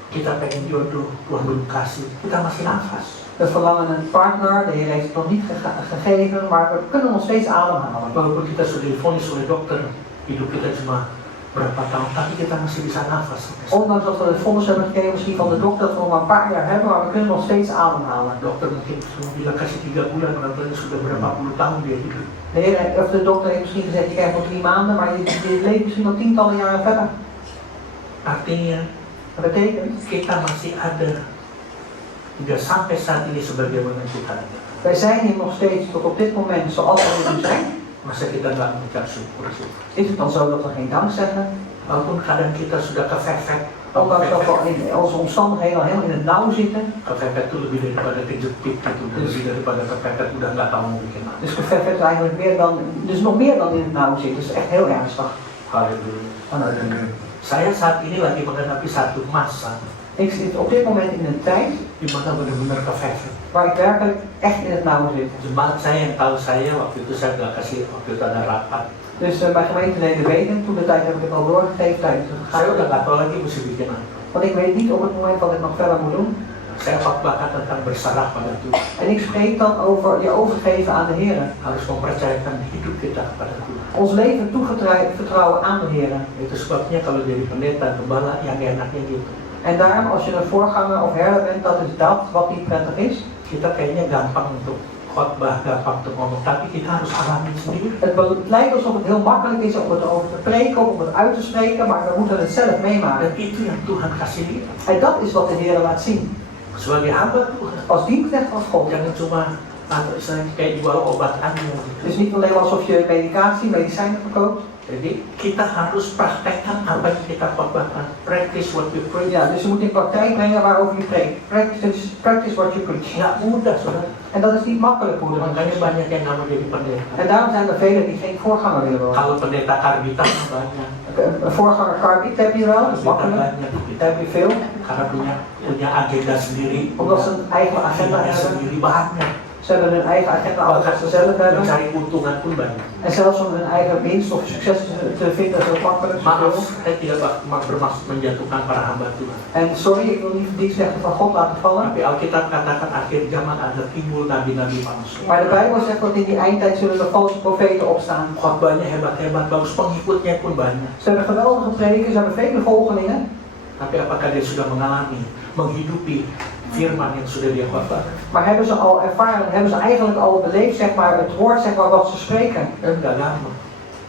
Kita pengen jodoh, Tuhan belum kasih, kita masih nafas. We verlangen een partner, de Heer heeft het nog niet gegeven, maar we kunnen nog steeds ademhalen. Walaupun kita sudah divonis oleh dokter, hidup kita cuma berapa tahun, tapi kita masih bisa nafas. Ondanks dat we het vonnis hebben gekregen misschien van de dokter dat we nog maar een paar jaar hebben, maar we kunnen nog steeds ademhalen. Dokter mungkin cuma bilang kasih 3 bulan, orang tuanya sudah berapa puluh tahun dia hidup. De Heer, of de dokter heeft misschien gezegd, je krijgt nog 3 maanden, maar je leeft misschien nog tientallen jaren verder. Artinya Dat betekent, kita masih ada tidak sampai saat ini sebagaimana kita ada. wij zijn hier nog steeds tot op dit moment zoals we nu zijn. Masa kita nggak mengucap syukur sih? Is het dan zo dat we geen dank zeggen? Walaupun kadang kita sudah kepepet, Ondanks dat we in onze omstandigheden al helemaal in het nauw zitten. kepepet itu lebih daripada kejepit gitu, lebih daripada kepepet udah nggak tahu mau bikin apa. Dus geverfd is eigenlijk meer dan, dus nog meer dan in het nauw zit. Dus echt heel ernstig. Haleluya. Saya saat ini lagi menghadapi satu masa Ik zit op dit moment in een tijd di mana benar-benar kepepet. waar ik werkelijk echt in het nauw zit. Jemaat saya yang tahu saya waktu itu saya nggak kasih, waktu itu ada rapat. Dus mijn gemeenteleden weten, toen de tijd heb ik het al doorgegeven tijdens het Saya udah vergadering. nggak tahu lagi mesti bikin apa. Want ik weet niet op het moment wat ik nog verder moet doen. Saya khotbahkan tentang berserah pada Tuhan. En ik spreek dan over je overgeven aan de Heer. Harus mempercayakan hidup kita kepada Tuhan. Ons leven toevertrouwen aan de Heer. Itu sebabnya kalau jadi pendeta, gembala, yang enaknya gitu. En daarom als je een voorganger of herder bent, dat is dat wat niet prettig is. Kita kayaknya gampang untuk khotbah, gampang untuk ngomong, tapi kita harus alami sendiri. Het lijkt alsof het heel makkelijk is om het over te preken of om het uit te spreken, maar we moeten het zelf meemaken. Dan itu yang Tuhan kasih lihat. En dat is wat de Heer laat zien. Sebagai hamba Tuhan, Als dienstknecht van God. jangan cuma atau istilahnya kayak jual obat angin gitu. Het is niet alleen alsof je medicijnen verkoopt. Jadi kita harus praktekkan apa yang kita khotbahkan. Practice what we preach. Ja, dus je moet in praktijk brengen waarover je preekt. Practice what you preach. Nggak mudah, saudara. En dat is niet makkelijk voor de Makanya mensen. banyak yang nggak mau jadi pendeta. En daarom zijn er velen die geen voorganger willen worden. Kalau pendeta karbitan banyak. Een voorganger Carbit heb je wel, dat is Pendeta makkelijk. banyak. Daar heb je veel. Karena punya agenda sendiri. Omdat ze een eigen agenda Punya hebben. sendiri banyak. Ze hebben hun eigen agenda als Bahkan ze zelf hebben. mencari keuntungan pun banyak. En zelfs om hun eigen winst of succes te vinden is heel makkelijk. Maaf, saya tidak bermaksud menjatuhkan para hamba Tuhan. En sorry, ik wil niet de dienstrechten van God laten vallen. Tapi Alkitab katakan akhir zaman ada timbul nabi-nabi palsu. Maar de Bijbel zegt dat in die eindtijd zullen er valse profeten opstaan. Khotbahnya hebat-hebat, bagus, pengikutnya pun banyak. Ze hebben geweldige preken, ze hebben vele volgelingen. Tapi apakah dia sudah mengalami, menghidupi firman yang sudah dia khotbahkan? Maar hebben ze al ervaren, hebben ze eigenlijk al beleefd, zeg maar, het woord, zeg maar, wat ze spreken? Enggak gampang.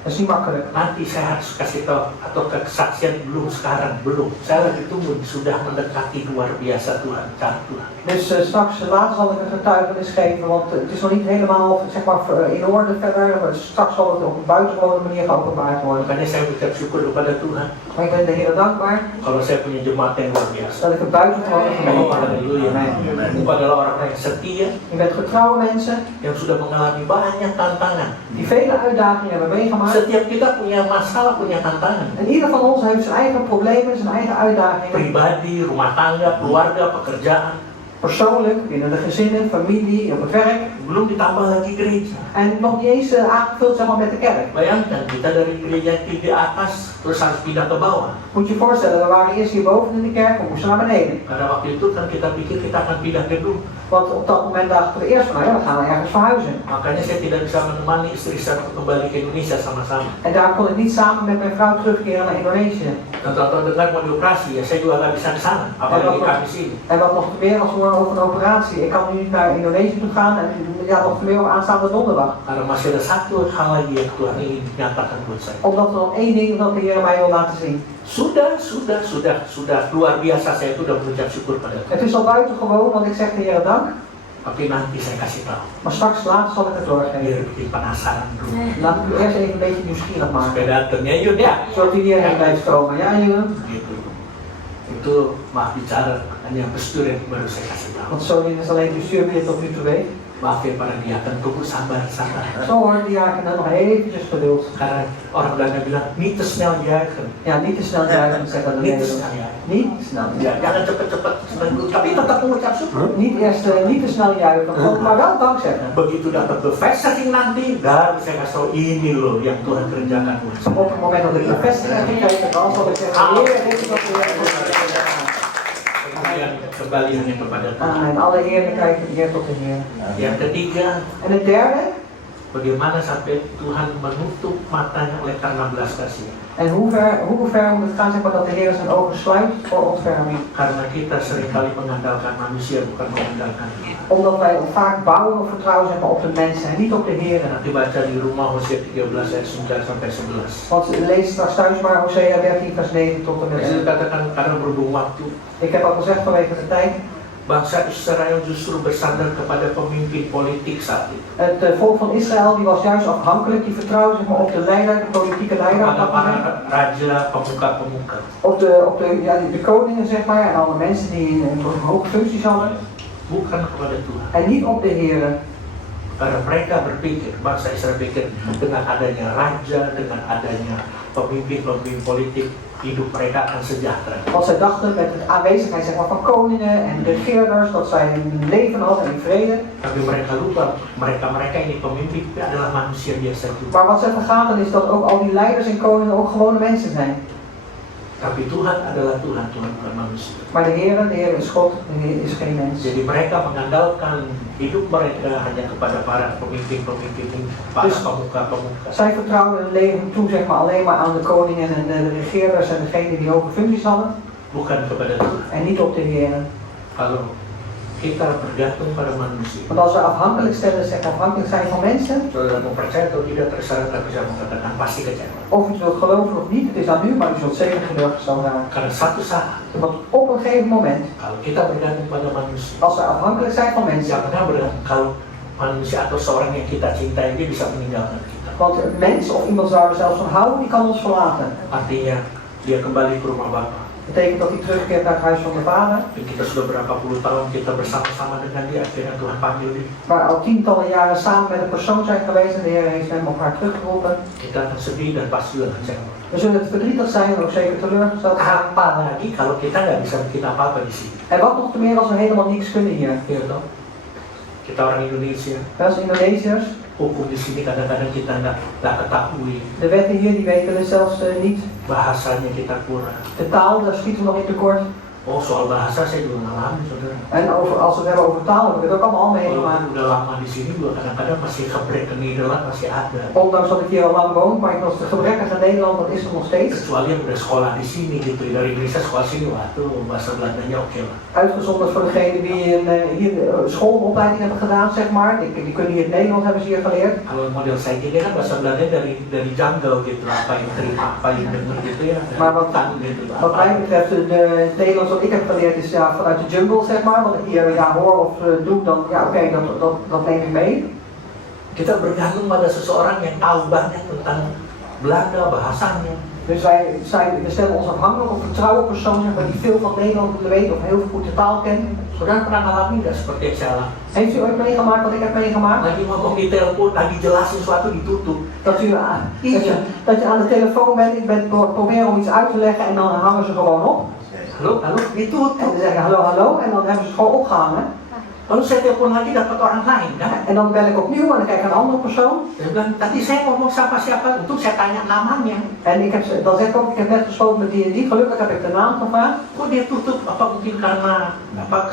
Dat is niet makkelijk. Nanti saya harus kasih tahu atau kesaksian belum sekarang belum. Saya lagi tunggu sudah mendekati luar biasa Tuhan, cara Tuhan. Dus straks later zal ik een getuigenis geven, want het is nog niet helemaal, zeg maar, in orde verder. Straks zal het op een buitengewone manier geopenbaard worden. Makanya saya ucap syukur kepada Tuhan Maar ik ben de Heer dankbaar kalau saya punya jemaat yang luar biasa. dat ik een buitengewone gemeente Oh, heb. haleluya. Amen. Engkau adalah orang yang setia, Je bent getrouwe mensen yang sudah mengalami banyak tantangan. die vele uitdagingen hebben meegemaakt. Setiap kita punya masalah, punya tantangan. En ieder van ons heeft zijn eigen problemen, zijn eigen uitdagingen. Pribadi, rumah tangga, keluarga, pekerjaan. Persoonlijk, binnen de gezinnen, familie, op het werk. Belum ditambah lagi gereja. En nog niet eens aangevuld, zeg maar, met de kerk. Bayangkan kita dari gereja yang tinggi atas terus harus pindah ke bawah. Moet je je voorstellen, we waren eerst hierboven in de kerk, we moesten naar beneden. Pada waktu itu kan kita pikir kita akan pindah gedung. Want op dat moment dachten we eerst van, nou ja, we gaan ergens verhuizen. Makanya saya tidak bisa menemani istri saya untuk kembali ke Indonesia sama-sama. En daar kon ik niet samen met mijn vrouw terugkeren naar Indonesië. Dan tahu-tahu dengar mau dioperasi, ya saya juga nggak bisa ke sana. Apalagi kami sini. En wat nog meer als we over een operatie. Ik kan nu niet naar Indonesië toe gaan en ja, nog meer op aanstaande donderdag. Karena masih ada satu hal lagi yang Tuhan ingin nyatakan buat saya. Omdat er nog één ding dat de Heer mij wil laten zien. Sudah luar biasa, saya itu udah berucap syukur pada Tuhan. Het is al buitengewoon, want ik zeg de Heer dank. Tapi nanti saya kasih tahu. Maar straks later zal ik het doorgeven. Biar bikin penasaran dulu. Laat ik u eerst even een beetje nieuwsgierig maken. Supaya datangnya yuk ya. Zodat u hierheen blijft komen. Ja, Jeroen? Gitu. Itu maaf bicara, hanya bestuur yang baru saya kasih tahu. Want zo is alleen bestuur wie het tot nu toe weet. Maaf ya para diaken, tunggu sabar. Zo hoor die jaken dan nog eventjes geduld. Karena orang Belanda bilang, niet te snel juichen. Ja, niet te snel juichen, zegt dat de Niet te Nederlands. snel juichen. Niet te snel Ya, juichen. jangan cepet-cepet seminggu, tapi tetap mengucap syukur. Niet eerst niet te snel juichen, maar wel dank zeggen. Begitu dapat bevestiging nanti, baru saya kasih tahu ini loh yang Tuhan kerjakan buat saya. Op het moment dat ik bevestiging heb gekregen, dan zal ik zeggen, Heer, dit is wat u hebt gedaan. Kemudian kembali hanya kepada Tuhan. En alle eerlijkheid en eer tot de Heer. Yang ketiga, En het derde, bagaimana sampai Tuhan menutup matanya oleh karena belas kasihan. en hoe ver moet het gaan, zeg maar, dat de Heer zijn ogen sluit voor ontferming. Karena kita seringkali mengandalkan manusia, bukan mengandalkan Tuhan. Omdat wij vaak bouwen of vertrouwen, zeg maar, op de mensen en niet op de Heer. Nanti baca di rumah Hosea 13 ayat 9 sampai 11. Want lees straks thuis maar Hosea 13 vers 9 tot en met Saya 11. katakan karena berhubung waktu, Ik heb al gezegd vanwege de tijd. bangsa Israel justru bersandar kepada pemimpin politik saat itu. Het volk van Israël die was juist afhankelijk, die vertrouwde, zeg maar, op de leider, de politieke leider op Kepada dat moment. para raja, pemuka-pemuka. Op de koningen, zeg maar, en alle mensen die in hoge functies hadden. Bukan kepada Tuhan. En niet op de Heer. Karena mereka berpikir, bangsa Israel pikir dengan adanya raja, dengan adanya pemimpin-pemimpin politik, hidup mereka akan sejahtera. Want zij dachten met de aanwezigheid, zeg maar, van koningen en regeerders dat zij een leven hadden in vrede. Tapi mereka lupa, mereka ini pemimpin adalah manusia biasa juga. Maar wat zij vergaten is dat ook al die leiders en koningen ook gewone mensen zijn. Tapi Tuhan adalah Tuhan, Tuhan bukan manusia. Maar de Heer is God, de Heer is geen mens. Jadi mereka mengandalkan hidup mereka hanya kepada para pemimpin-pemimpin, para pemuka-pemuka. Zij vertrouwden hun leven toe zeg maar, alleen maar aan de koningen en de regeerders en degenen die hoge functies hadden. Bukan kepada Tuhan. En niet op de Heer. Kalau kita bergantung pada manusia, Want als we afhankelijk zijn van mensen, saudara mau percaya atau tidak terserah, tapi saya mengatakan pasti kecewa. of u het wilt geloven of niet, het is aan u, maar u zult zeker teleurgesteld raken. Karena satu saat, Want op een gegeven moment, kalau kita bergantung pada manusia, als we afhankelijk zijn van mensen, jangan bergantung kalau manusia atau seorang yang kita cintai dia bisa meninggalkan kita. want een mens of iemand waar we zelfs van houden, die kan ons verlaten. Artinya dia kembali ke rumah Bapa. Dat betekent dat hij terugkeert naar het huis van de vader. Dan kita sudah berapa puluh tahun kita bersama-sama dengan dia, akhirnya Tuhan panggil dia. Waar al tientallen jaren samen met een persoon zijn geweest en de Heer heeft hem of haar teruggeroepen. Kita akan sedih dan pasti juga kecewa. We zullen het verdrietig zijn en ook zeker teleurgesteld zijn. Apalagi kalau kita nggak bisa bikin apa-apa di sini. En wat nog te meer als we helemaal niks kunnen hier. Ya toh? Kita orang Indonesia, Wij als Indonesiërs, hukum di sini kadang-kadang kita nggak ketahui, de wetten hier die weten we zelfs niet. bahasanya kita kurang. De taal, daar schieten we nog in tekort. Oh, soal bahasa saya juga ngalamin, saudara. En als we het hebben over taal, hebben we het ook allemaal meegemaakt. Walaupun udah lama di sini juga kadang-kadang masih gebrek ke Nederland masih ada. Ondanks dat ik hier al lang woon, maar ik was de gebrekkige Nederland, dat is er nog steeds. Kecuali yang udah sekolah di sini gitu, dari Indonesia sekolah sini, waduh bahasa Belandanya oke lah. Uitgezonderd voor degenen die hier schoolopleiding hebben gedaan, zeg maar. Die kunnen hier het Nederlands, hebben ze hier geleerd. Kalau model saya gini kan bahasa Belanda dari jungle gitu, apa yang terima, apa yang denger gitu ya. Maar wat gitu. mij betreft, de Nederlands wat ik heb geleerd is ja, vanuit de jungle, zeg maar. Wat ik hier ja, hoor of doe, dan ja oké, dat neem ik mee. Kita bergantung pada seseorang yang tahu banyak tentang Belanda, bahasanya. Dus we stellen ons afhankelijk op vertrouwen persoon zeg maar, die veel van Nederland weet of heel goed de taal kent. Saudara pernah ngalamin nggak seperti yang saya alami? Heeft u ooit meegemaakt wat ik heb meegemaakt? Lagi ngomong di telepon, lagi jelasin sesuatu ditutup. Dat je aan de telefoon bent, ik ben proberen om iets uit te leggen en dan hangen ze gewoon op. Halo, ditutup. En ze zeggen hallo hallo en dan hebben ze het gewoon opgehangen. Lalu saya telepon lagi dapat orang lain kan? En dan bel ik opnieuw en dan kijk ik een andere persoon. Dia bilang, tadi saya ngomong siapa-siapa, untuk saya tanya namanya. En dan zeg ik ook, ik heb net gesproken met die en die, gelukkig heb ik de naam gevraagd. Kok dia tutup? Apa mungkin karena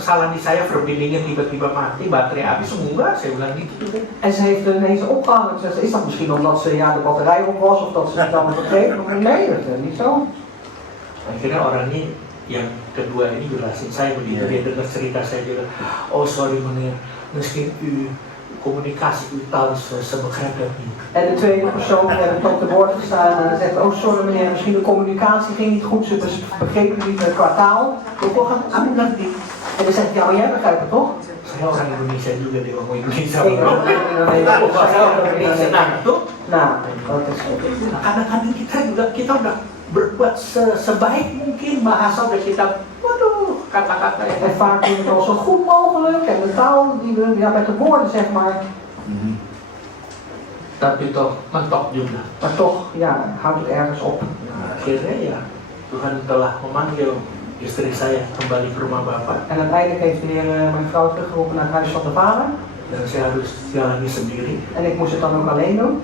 kesalahan di saya verbindingnya tiba-tiba mati, baterai habis? Enggak, saya bilang gitu tuh. En ze heeft ineens opgehangen. Ze zegt, is dat misschien omdat ze ja, de batterij op was of dat ze niet allemaal begrepen? Nee, dat is niet zo. Akhirnya orang ini yang kedua ini jelasin saya begitu, dia dengar cerita saya bilang, oh sorry meneer, misschien u communicatie, uw taal is sebegrijpelijk niet. En de tweede persoon die heeft op de woord gestaan en zegt, oh sorry meneer, misschien de communicatie ging niet goed, ze begrepen niet qua taal. Aku ngerti. En dan zeg ik, ja maar jij begrijpt het toch? Saya orang Indonesia juga, dia ngomong Indonesia. Ik ben ook Indonesia. Saya orang Indonesia. Nah, itu. Nou, dat is het. Nah, kadang-kadang kita udah berbuat sebaik mungkin, bahasa udah kita, waduh, kata-kata yang En vaak doen we het wel zo goed mogelijk en de taal die we ja, met de woorden zeg maar. tapi toh mentok juga. Maar toch, ja, houdt het ergens op. Akhirnya ya Tuhan telah memanggil istri saya kembali ke rumah Bapak. En uiteindelijk heeft de Heer mijn vrouw teruggeroepen naar het huis van de vader. Dan saya harus jalani sendiri. En ik moest het dan ook alleen doen.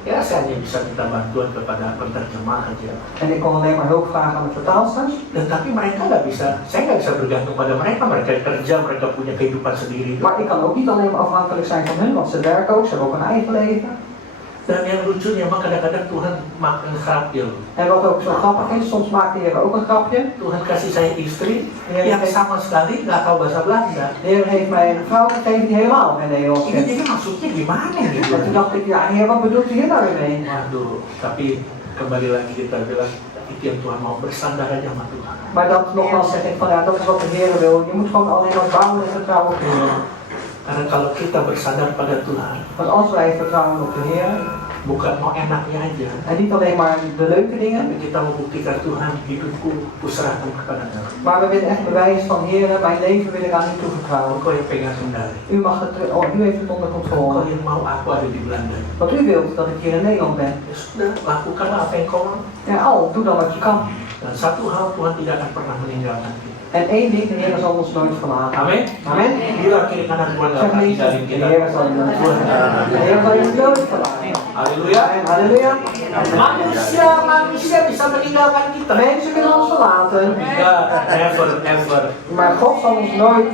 Ya saya hanya bisa minta bantuan kepada penterjemah aja. En ik kon alleen maar hulp vragen aan de vertaalsters. Dan tapi mereka nggak bisa, saya nggak bisa bergantung pada mereka. Mereka kerja, mereka punya kehidupan sendiri. Maar ik kan ook niet alleen maar afhankelijk zijn van hun, want ze werken ook, ze hebben ook een eigen leven. Dan yang lucunya memang kadang-kadang Tuhan makan grapje. En wat ook zo grappig is, soms maakt de Heer ook een grapje. Tuhan kasih saya istri Ja, yang ja. sama sekali nggak tahu bahasa Belanda. De Heer heeft mij een vrouw gegeven die helemaal geen Nederlands Ini kent. jadi maksudnya gimana gitu? En toen dacht ik, ja Heer, wat bedoelt u hier nou weer mee? Waduh, tapi kembali lagi kita bilang itu yang Tuhan mau, bersandar aja sama Tuhan. Maar dat nogmaals zeg ik van ja, dat is wat de Heer wil. Je moet gewoon alleen maar bouwen en vertrouwen op de Heer. Karena kalau kita bersandar pada Tuhan, Want als wij vertrouwen op de Heer, bukan mau enaknya aja, en niet alleen maar de leuke dingen, tapi kita membuktikan Tuhan, hidupku kuserahkan kepada Tuhan. maar we willen echt bewijs van Heer, mijn leven wil ik aan u toevertrouwen. Engkau yang pegang kendali. U mag het, u heeft het onder Engkau controle. yang mau aku ada di Belanda. Want u wilt dat ik hier in Nederland ben. Ya sudah, lakukanlah apa yang kau mau. Ja, al, doe dan wat je kan. Dan satu hal, Tuhan tidak akan pernah meninggalkan kita. En één ding, de Heer zal ons nooit verlaten. Amin. Amen. Bilang kiri kanan Tuhan gak Zeg akan niet, tinggalin de kita. Heer zal je nooit verlaten. De Heer zal je nooit verlaten. Haleluya. En halleluja. Manusia bisa meninggalkan kita. Mensen kunnen ons verlaten, God never ever. maar God zal ons nooit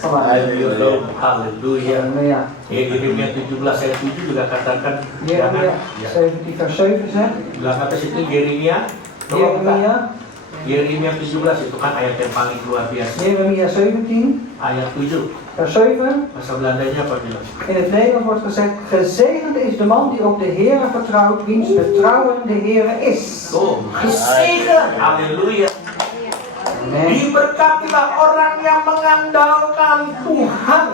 verlaten. Haleluya. Halleluja. Yeremia 17 ayat 7 juga katakan Jeremia ya. 17 vers 7 zegt, Bilang atas itu Yeremia. Tolong buka. Jeremia, Yeremia 17 itu kan ayat yang paling luar biasa. Jeremia 17 Ayat 7. vers 7. Bahasa Belandanya apa bilang? In het Nederlands wordt gezegd, gezegend is de man die op de Heere vertrouwt, wiens vertrouwen de Heere is. Oh, gezegend. Haleluya. Amen. Diberkatilah orang yang mengandalkan Tuhan.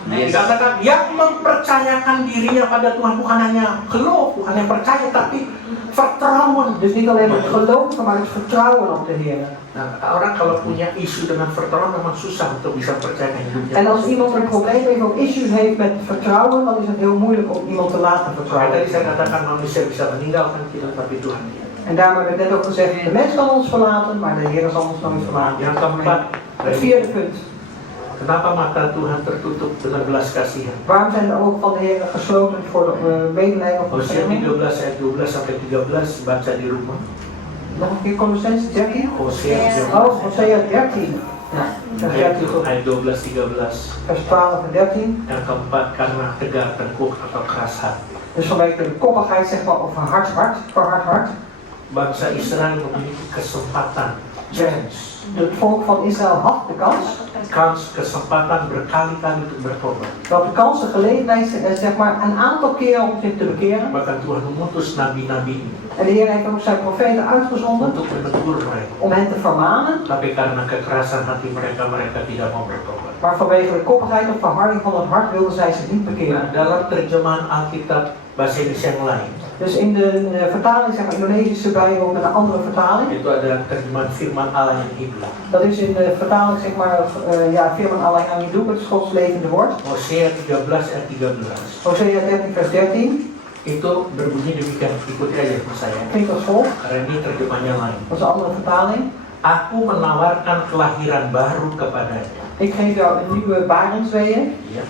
Dikatakan yang mempercayakan dirinya pada Tuhan, bukan hanya geloof, bukan yang percaya, tapi vertrouwen. Dus niet alleen maar het geloven, maar het vertrouwen op de Heer. Nah, orang kalau punya isu dengan vertrouwen memang susah untuk bisa percaya hidupnya. En als iemand een probleem heeft of issues heeft met vertrouwen, dan is het heel moeilijk om iemand te laten Makanya vertrouwen. tadi saya katakan manusia bisa meninggalkan kita, tapi Tuhan tidak. En daarom heb ik net ook gezegd, de mens kan ons verlaten, maar de Heer zal ons nooit verlaten. Yang keempat, Het vierde punt. kenapa mata Tuhan tertutup dengan belas kasihan? Waarom zijn de ogen van de Heer gesloten voor de medelijden of Hosea bescherming? 13 ayat 12 sampai 13 baca di rumah. Nog een keer Colossenses 13? Hosea 13 Oh, Hosea 13. Ja, vers 13. ayat 12 13. Vers 12 en 13. Yang keempat, karena tegar tengkuk atau keras hati. Dus vanwege de koppigheid zeg maar, of een hard hart, verhard hart. Bangsa Israel memiliki kesempatan, chance, Het volk van Israël had de kesempatan berkali-kali untuk bertobat. dat de kans, de gelegenheid, zeg maar, een aantal keren om zich te bekeren. Bahkan Tuhan mengutus nabi-nabi ini En de Heer heeft ook zijn profeten uitgezonden untuk menegur mereka. om hen te vermanen. Tapi karena kekerasan hati mereka, mereka tidak mau bertobat. Maar vanwege de koppigheid of verharding van het hart wilden zij zich niet Nah, bekeren. dalam terjemahan Alkitab bahasa Indonesia yang lain, Dus in de vertaling, zeg maar, Indonesische Bijbel met een andere vertaling. itu ada terjemahan firman Allah yang hidup. Dat is in de vertaling, zeg maar, ja, firman Allah yang hidup, het Gods levende woord. Hosea 13 ayat 13. Hosea 13 vers 13. Itu berbunyi demikian, ikuti aja sama saya. Klinkt als volgt. Karena ini terjemahannya lain. Dat is een andere vertaling. Aku menawarkan kelahiran baru kepadanya. Ik geef jou een nieuwe barensweeën. Ya,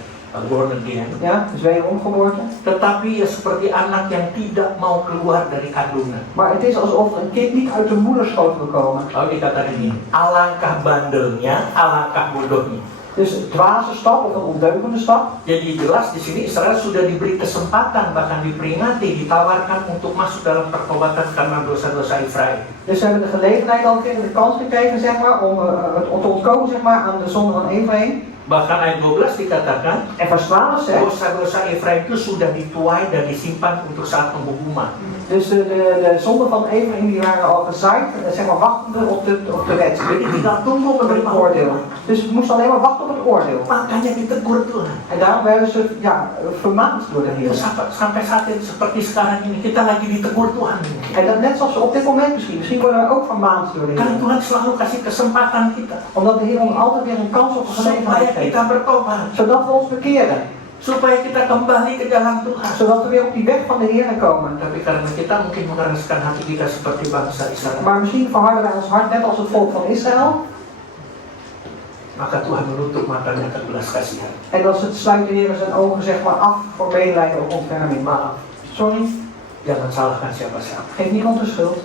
born again. Ja, dus wederom geboorte. Tetapi ya seperti anak yang tidak mau keluar dari kandungan. Maar het is alsof een kind niet uit de moederschoot wil komen. Lalu dikatakan ini, alangkah bandelnya, alangkah bodohnya. Dus een dwaze stap of een ondeugende stap. Jadi jelas di sini Israel sudah diberi kesempatan, bahkan diperingati, ditawarkan untuk masuk dalam pertobatan karena dosa-dosa Israel. Dus ze hebben de gelegenheid al een keer de kans gekregen, zeg maar, om te ontkomen, zeg maar, aan de zonde van Ephraim. Bahkan ayat 12 dikatakan, En vers 12 zegt, dosa-dosa Efraim itu sudah dituai dan disimpan untuk saat penghukuman. dus de zonden van Ephraim die waren al gezaaid, zeg maar, wachtende op de wet. Jadi tinggal tunggu Op het menerima oordeel. hukuman. Dus we moesten alleen maar wachten op het oordeel. Makanya ditegur Tuhan. En daarom werden ze vermaand door de Heer. Sampai saat ini seperti sekarang ini kita lagi ditegur Tuhan. En dat net zoals op dit moment misschien worden we ook vermaand door de Karena Heer. Tuhan selalu kasih kesempatan kita Omdat de Heer ons altijd weer een kans op een supaya gelegenheid geeft. kita bertobat, Zodat we ons bekeren. supaya kita kembali ke jalan Tuhan. Zodat we weer op die weg van de Heer komen. Tapi karena kita mungkin mengeraskan hati kita seperti bangsa Israel, Maar misschien verharden wij ons hart net als het volk van Israël. maka Tuhan menutup matanya ke belas kasihan. En dan sluit de Heer zijn ogen, zeg maar, af voor medelijden of ontferming. Maaf, Sorry, jangan salahkan siapa-siapa. geef niemand de schuld.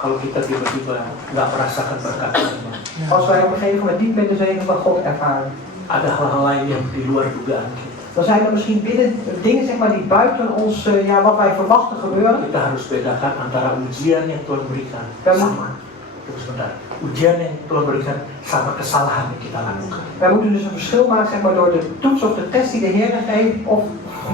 Kalau kita tiba-tiba nggak merasakan berkat Tuhan, Als wij op een gegeven moment diep in de zegen van God ervaren. ada hal-hal lain yang di luar dugaan kita. Dan zijn er misschien dingen, zeg maar, die buiten ons, wat wij verwachten gebeuren. Kita harus bedakan antara ujian yang Tuhan berikan Dan moet- sama, terus sebentar, ujian yang Tuhan berikan sama kesalahan yang kita lakukan. Wij moeten dus een verschil maken, zeg maar, door de toets of de test die de Heer geeft, of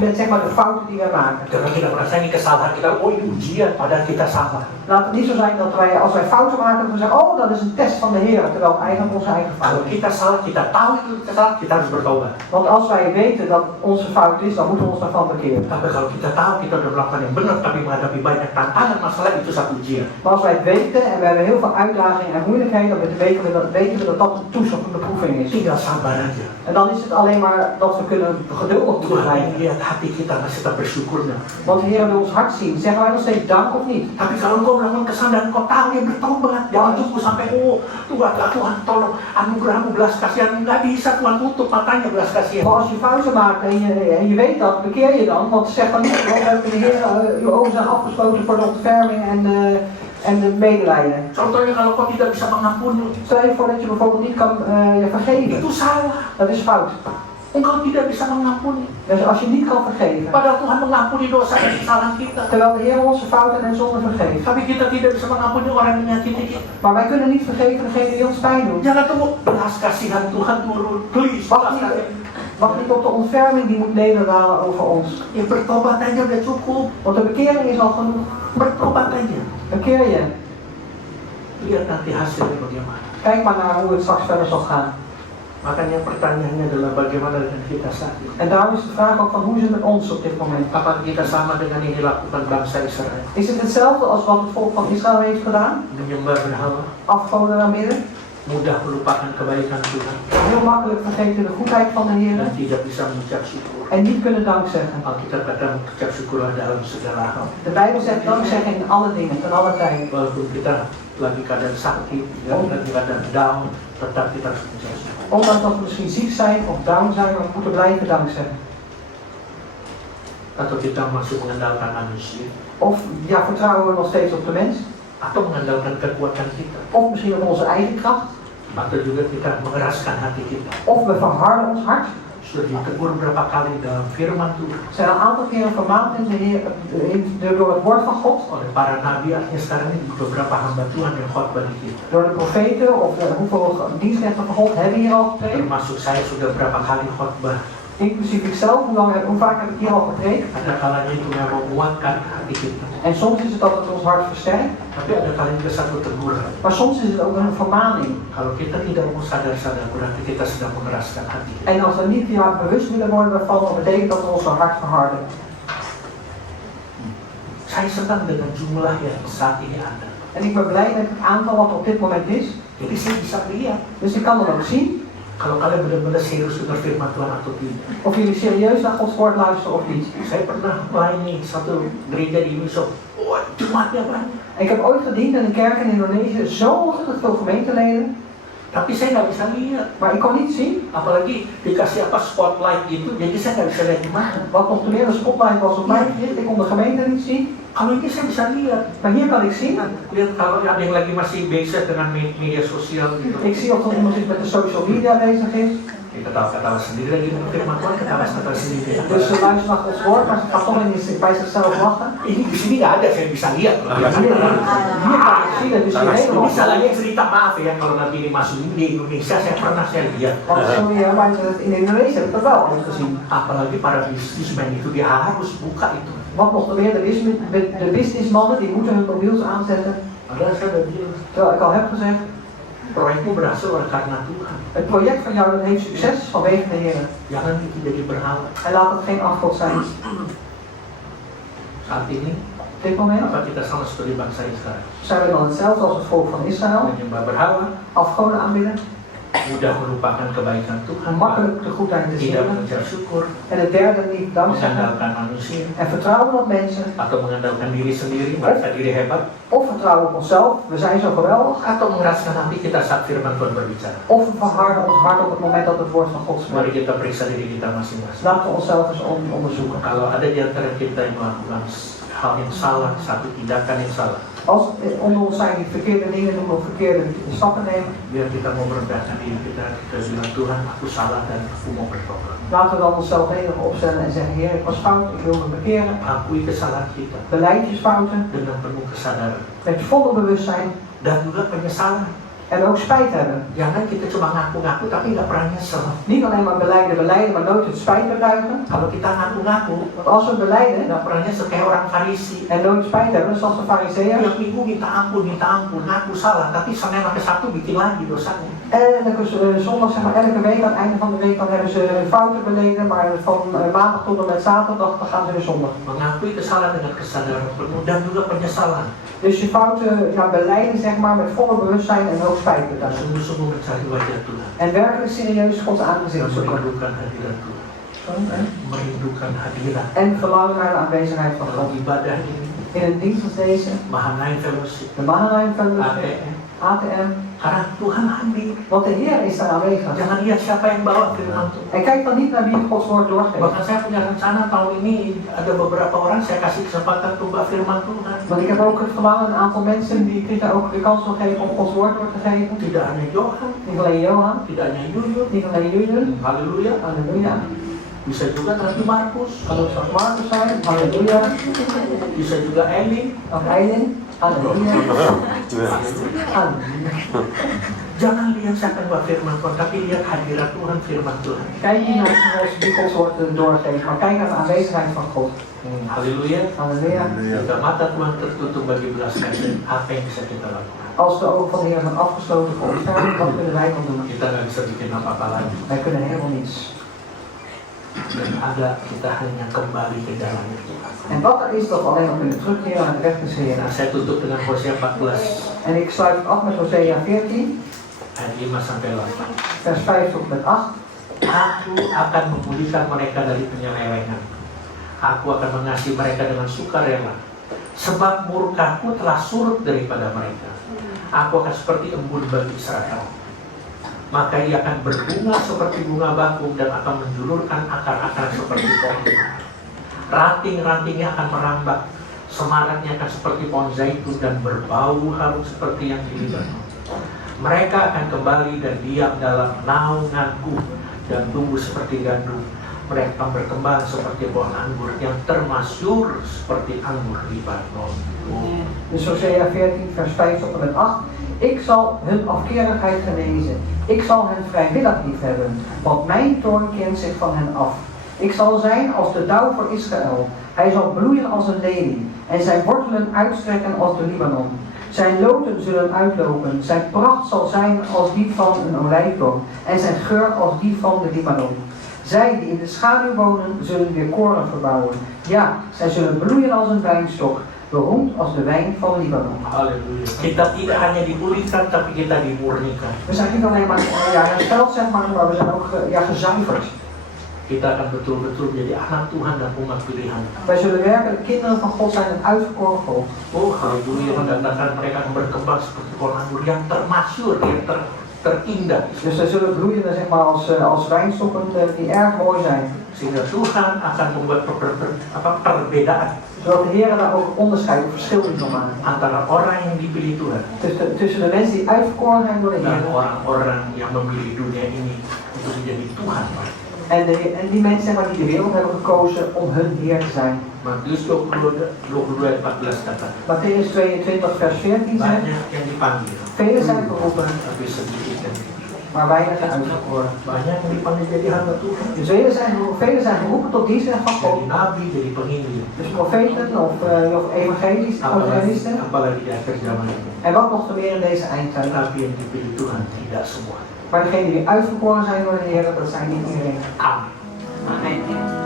met, zeg maar, de fouten die wij maken. Karena kita merasa ini kesalahan kita, oh ini ujian, padahal kita salah. Laat het niet zo zijn dat wij, als wij fouten maken, dat we zeggen, oh, dat is een test van de Heer, terwijl het eigenlijk onze eigen fout Kalau is. kita salah, kita tahu itu kita salah, kita harus bertobat. Want als wij weten dat onze fout is, dan moeten we ons daarvan bekeren. Tapi kalau kita tahu kita udah melakukan yang benar, tapi menghadapi banyak tantangan, masalah, itu satu ujian. Maar als wij het weten en we hebben heel veel uitdagingen en moeilijkheden, dan weten we dat een toets of een beproeving is. Tinggal sabar aja. En dan is het alleen maar dat we kunnen geduldig moeten Tuhan zijn. lihat hati kita masih tetap bersyukurnya. Want de Heer wil ons hart zien. Zeggen wij nog steeds dank of niet? Tapi kalau engkau kau melakukan kesalahan dan kau tahu dia bertobat. Jangan tunggu sampai Tuhan tolong anugerahmu belas kasihan. Nggak bisa Tuhan tutup matanya belas kasihan. Maar als je fouten maakt en je weet dat, bekeer je dan. Want zeg dan niet, want we hebben de Heer, uw ogen zijn afgesloten voor de ontferming en de medelijden. Contohnya kalau kau tidak bisa mengampuni, Stel je voor dat je bijvoorbeeld niet kan je vergeven. itu salah. Dat is fout. Engkau tidak bisa mengampuni. Dus als je niet kan vergeven, Padahal Tuhan mengampuni dosa dan kesalahan kita. terwijl de Heer onze fouten en zonden vergeeft. Tapi kita tidak bisa mengampuni orang yang menyakiti kita. Maar wij kunnen niet vergeven degene die ons pijn doen. Jangan tunggu belas kasihan Tuhan turun. Please, belas kasihan. Wacht niet op de ontferming die moet nederdalen over ons. Ya bertobat aja udah cukup. Want de bekering is al genoeg. Bertobat aja. Bekeer je. Lihat nanti hasilnya bagaimana. Kijk maar naar hoe het straks verder zal gaan. Makanya pertanyaannya adalah bagaimana dengan kita saat ini. En daarom is de vraag ook van hoe is het met ons op dit moment? Apakah kita sama dengan yang dilakukan bangsa Israel? Is het hetzelfde als wat het volk van Israël heeft gedaan? Menyembah berhala, Afgoden aanbidden? mudah melupakan kebaikan Tuhan, Heel makkelijk vergeten de goedheid van de Heer dan tidak bisa mengucap syukur. en niet kunnen dankzeggen. Alkitab kata mengucap syukurlah dalam segala hal. De Bijbel zegt dankzeggen in alle dingen, ten alle tijden. Walaupun kita lagi keadaan sakit, ya, lagi keadaan down, tetap kita harus mengucap syukur. Ondanks dat we misschien ziek zijn of down zijn, we moeten blijven dankzeggen. Atau kita masih mengandalkan manusia, Of ja, vertrouwen we nog steeds op de mens? atau mengandalkan kekuatan kita, Of misschien op onze eigen kracht? atau juga kita mengeraskan hati kita. Of we verharden ons hart? Sudah ditegur berapa kali dalam firman Tuhan We zijn een aantal keren vermaand in de Heer, door het woord van God, oleh para nabi, artinya sekarang ini beberapa hamba Tuhan yang khotbah di kita. door de profeten of hoeveel dienstrechten van God hebben hier al gepreekt. Termasuk saya sudah berapa kali khotbah. Inclusief ikzelf, hoe vaak heb ik hier al gepreekt? Ada kalanya itu memang menguatkan hati kita, En soms is het dat het ons hart versterkt, tapi ada kalanya juga satu teguran. maar soms is het ook een vermaning. Kalau kita tidak mau sadar-sadar, berarti kita sedang mengeraskan hati. En als we niet bewust willen worden daarvan, dan betekent dat we ons hart verharden. Saya senang dengan jumlah yang saat ini ada. En ik ben blij met het aantal wat op dit moment is. Jadi saya bisa lihat Dus ik kan dan ook zien kalau kalian benar-benar serius dengar firman Tuhan atau tidak. of jullie serieus naar Gods woord luisteren of niet. Saya pernah melayani satu gereja di Indonesia. Wah, jemaatnya banyak. Ik heb ooit gediend in een kerk in Indonesië, zo ontzettend veel gemeenteleden. Tapi saya nggak bisa lihat. Maar ik kon niet zien, Apalagi dikasih apa spotlight gitu, jadi saya nggak bisa lihat di mana. wat nog te meer een spotlight was op mij gericht. Ik kon de gemeente niet zien. Kalau ini saya bisa lihat. Maar hier kan ik zien. Lihat kalau ada yang lagi masih bezig dengan media sosial gitu. Ik zie of er iemand is met de social media bezig is. Kita ketawa-ketawa sendiri lagi dengan firman Tuhan, ketawa-ketawa sendiri. Dus ze luisteren naar Gods woord, maar ze gaan toch bij zichzelf lachen. Ini di sini nggak ada, saya bisa lihat. Hier kan ik zien, het is hier helemaal. Bisa lagi cerita, maaf ya kalau nanti ini masuk di Indonesia, saya pernah saya lihat. Want sorry, maar in Indonesië heb ik dat wel eens gezien. Apalagi para bisnismen itu dia harus buka itu. Wat nog meer, de businessmannen die moeten hun mobiels aanzetten. Padahal saya udah bilang, Terwijl ik al heb gezegd, proyekmu berhasil oleh karena Tuhan. het project van jou dat heeft succes vanwege de Heer. Jangan itu jadi berhala. En laat het geen afgod zijn. Saat ini, Op dit moment apa kita sama seperti bangsa Israel? zijn we dan hetzelfde als het volk van Israël. Menyembah berhala, Afgoden aanbidden, mudah melupakan kebaikan Tuhan, makkelijk de goedheid te tidak zien. mengucap syukur, En het derde niet dankzeggen. mengandalkan manusia, En vertrouwen op mensen. atau mengandalkan diri sendiri, merasa diri hebat, Of vertrouwen op onszelf, we zijn zo geweldig. atau mengeraskan hati kita saat firman Tuhan berbicara. Of we verharden ons hart op het moment dat het woord van God Mari spreekt. kita periksa diri kita masing-masing. Laten we onszelf eens onderzoeken. Kalau ada di antara kita yang melakukan hal yang salah, satu tindakan yang salah, Als onder ons zijn die verkeerde dingen doen of verkeerde stappen nemen, biar kita mau merendahkan diri kita bilang Tuhan, aku salah dan aku mau bertobat. laten we dan onszelf nederig opstellen en zeggen, Heer, ik was fout, ik wil me bekeren. Akui kesalahan kita Beleidsfouten, dengan penuh kesadaran met volle bewustzijn dan juga penyesalan. en ook spijt hebben. Jangan kita cuma ngaku-ngaku tapi nggak pernah nyesel. Niet alleen maar beleiden, maar nooit het spijt betuigen. Kalau kita ngaku-ngaku Want als we beleiden nggak pernah nyesel kayak orang Farisi. en nooit spijt hebben, dat is als de fariseeërs. Tiap minggu minta ampun, ngaku salah, tapi Senin sampai Sabtu bikin lagi dosanya. En zondag, zeg maar, elke week, aan het einde van de week, dan hebben ze fouten beleden, maar van maandag tot en met zaterdag, dan gaan ze weer zondag. Mengakui kesalahan dengan kesadaran penuh dan juga penyesalan. Dus je fouten beleiden, zeg maar, met volle bewustzijn en ook spijt Dan betuigen. sungguh-sungguh mencari wajah Tuhan. En werkelijk serieus Gods Dan aangezicht zoeken. merindukan hadirat Tuhan. Merindukan hadirat. En verlangen naar de aanwezigheid van God. Kalau ibadah ini in een dienst als deze, Mahanaim Fellowship, de Mahanaim Fellowship, ATM. ATM, Karena Tuhan hadir. want de Heer is daar aanwezig. Jangan lihat siapa yang bawa firman Tuhan. En kijk dan niet naar wie Gods woord doorgeeft. Bahkan saya punya rencana tahun ini ada beberapa orang saya kasih kesempatan untuk bawa firman Tuhan. Want ik heb ook het verlangen, een aantal mensen die ik daar ook de kans wil geven om Gods woord door te geven. Tidak hanya Johan, Niet alleen Johan, tidak hanya Yuyun. niet alleen jullie. Haleluya. Halleluja. Bisa juga nanti Markus, Kan ook zoals Marcus zijn. Halleluja. bisa juga Eli. Of Eileen. Halleluja. Halleluja. Jangan lihat siapa yang bawa firman Tuhan, tapi lihat hadirat Tuhan, firman Tuhan. Kijk niet naar wie Gods woord doorgeeft, maar kijk naar de aanwezigheid van God. Haleluya. Halleluja. Jika mata Tuhan tertutup bagi belas kasihan, apa yang bisa kita lakukan? Als de ogen van de Heer zijn afgesloten voor ons, wat kunnen wij dan doen? Kita nggak bisa bikin apa-apa lagi. Wij kunnen helemaal niets. Dan ada kita hanya kembali ke jalannya Tuhan. En wat er is, dat we alleen nog kunnen terugkeren naar de weg des Heeren. Nah, saya tutup dengan Hosea 14 En ik sluit het af met Hosea 14, ayat 5 sampai 8. vers 5 tot met 8. Aku akan memulihkan mereka dari penyelewengan. Aku akan mengasihi mereka dengan sukarela. Sebab murkaku telah surut daripada mereka. Aku akan seperti embun bagi Israel. Maka ia akan berbunga seperti bunga bakung dan akan menjulurkan akar-akar seperti pohon. Ranting-rantingnya akan merambat. Semaraknya akan seperti pohon zaitun dan berbau harum seperti yang di Libanon. Mereka akan kembali dan diam dalam naunganku dan tumbuh seperti gandum. Mereka akan berkembang seperti pohon anggur yang termasyur seperti anggur Libanon. Dus Hosea 14, vers 5 tot en met 8. Ik zal hun afkerigheid genezen. Ik zal hen vrijwillig liefhebben, want mijn toorn keert zich van hen af. Ik zal zijn als de dauw voor Israël. Hij zal bloeien als een lelie en zijn wortelen uitstrekken als de Libanon. Zijn loten zullen uitlopen, zijn pracht zal zijn als die van een olijfboom en zijn geur als die van de Libanon. Zij die in de schaduw wonen, zullen weer koren verbouwen. Ja, zij zullen bloeien als een wijnstok, beroemd als de wijn van Libanon. Haleluya. Kita tidak hanya dipulihkan, tapi kita dimurnikan. We zijn niet alleen maar hersteld, zeg maar we zijn ook gezuiverd. Kita akan betul-betul menjadi anak Tuhan dan umat pilihan. Wij zullen werkelijk kinderen van God zijn, een uitverkoren volk. Oh, haleluya, mendatangkan mereka akan berkembang seperti pohon anggur yang termasyur, yang terindah. Dus zij zullen bloeien zeg maar, als wijnstokken die erg mooi zijn. Sehingga Tuhan akan membuat perbedaan Zodat de Heer daar ook onderscheid of verschil in zal maken. antara orang yang dipilih Tuhan Tussen de mensen die uitverkoren zijn door de dan Heer. orang-orang yang memilih dunia ini untuk menjadi Tuhan. En die mensen zeg maar, die de wereld hebben gekozen om hun Heer te zijn. Matius 22 ayat 14 kata, Matthäus 22 vers 14 zegt, banyak yang dipanggil, velen zijn geroepen, tapi sedikit yang dipilih. maar weinig zijn uitverkoren. Banyak yang dipanggil jadi hamba Tuhan, Dus velen zijn geroepen tot dienst van God. jadi nabi, jadi penginjil. Dus profeten of evangelisten. Apalagi di akhir zaman ini. En wat nog te meer in deze eindtijd. Tapi yang dipilih Tuhan tidak semua. Maar degenen die uitverkoren zijn door de Heer, dat zijn niet iedereen. Amin. Amen.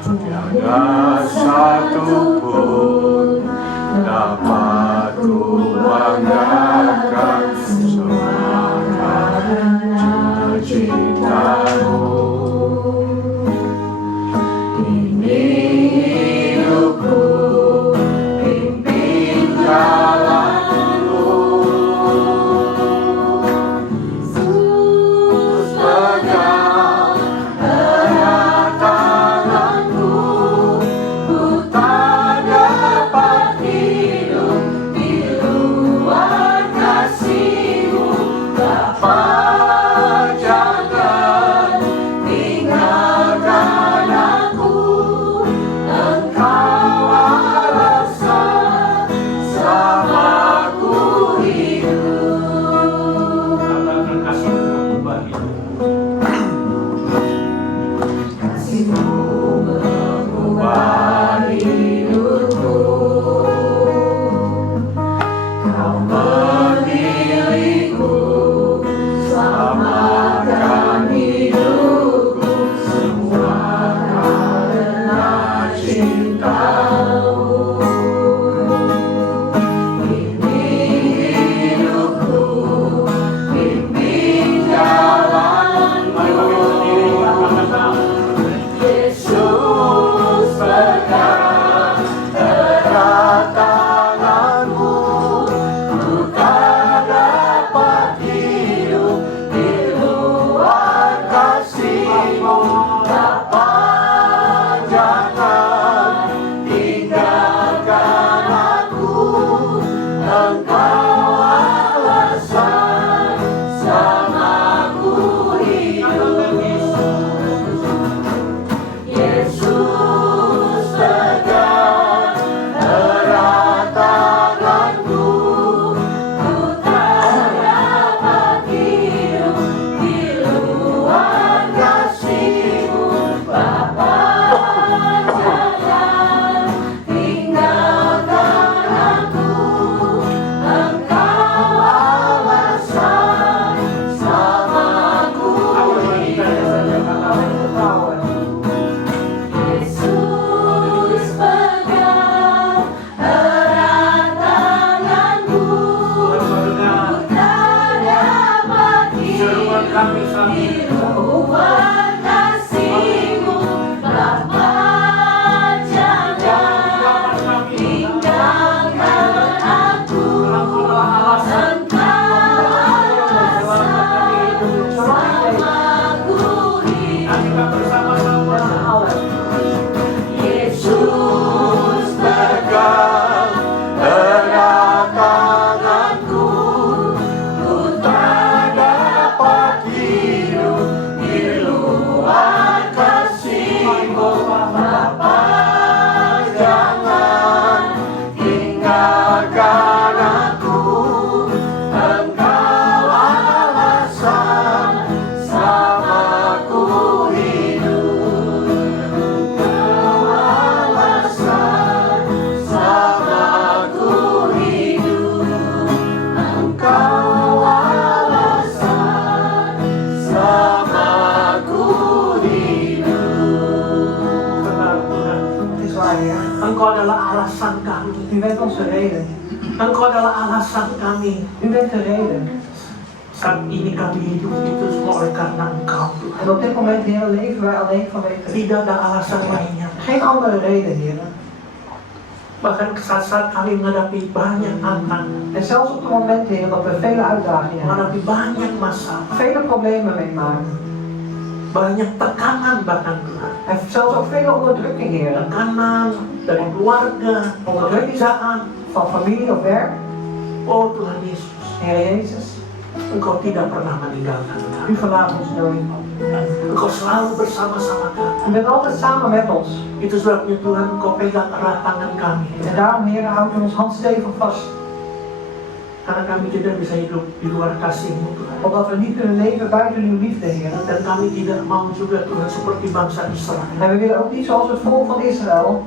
Tiada satu pun dapat ku banggakan selain cinta-Mu. Ini hidupku U bent onze reden. Engkau adalah alasan kami. U bent de reden. Saat ini kami hidup itu semua oleh karena Engkau, Tuhan. En op dit moment, Heer, leven wij alleen vanwege U. Tidak ada alasan lainnya. Geen andere reden, Heer. Bahkan saat-saat kami menghadapi banyak tantangan, En zelfs op het moment, Heer, dat we vele uitdagingen hebben. menghadapi banyak masalah, Vele problemen meemaken. banyak tekanan bahkan Tuhan. En zelfs ook vele onderdrukking, Heer. Tekanan dari keluarga, pekerjaan. Van familie of werk. Oh Tuhan Yesus, Heer Jezus, Engkau tidak pernah meninggalkan U kami. verlaat ons nooit. Engkau selalu bersama-sama kami. U bent altijd samen met ons. Itu sebabnya Tuhan, Engkau pegang erat tangan kami. En daarom, Heer, houdt u ons hand stevig vast. Karena kami tidak bisa hidup di luar kasih-Mu Tuhan. Omdat we niet kunnen leven buiten uw liefde, Heer. Dan kami tidak mau juga Tuhan seperti bangsa Israel. En we willen ook niet zoals het volk van Israël,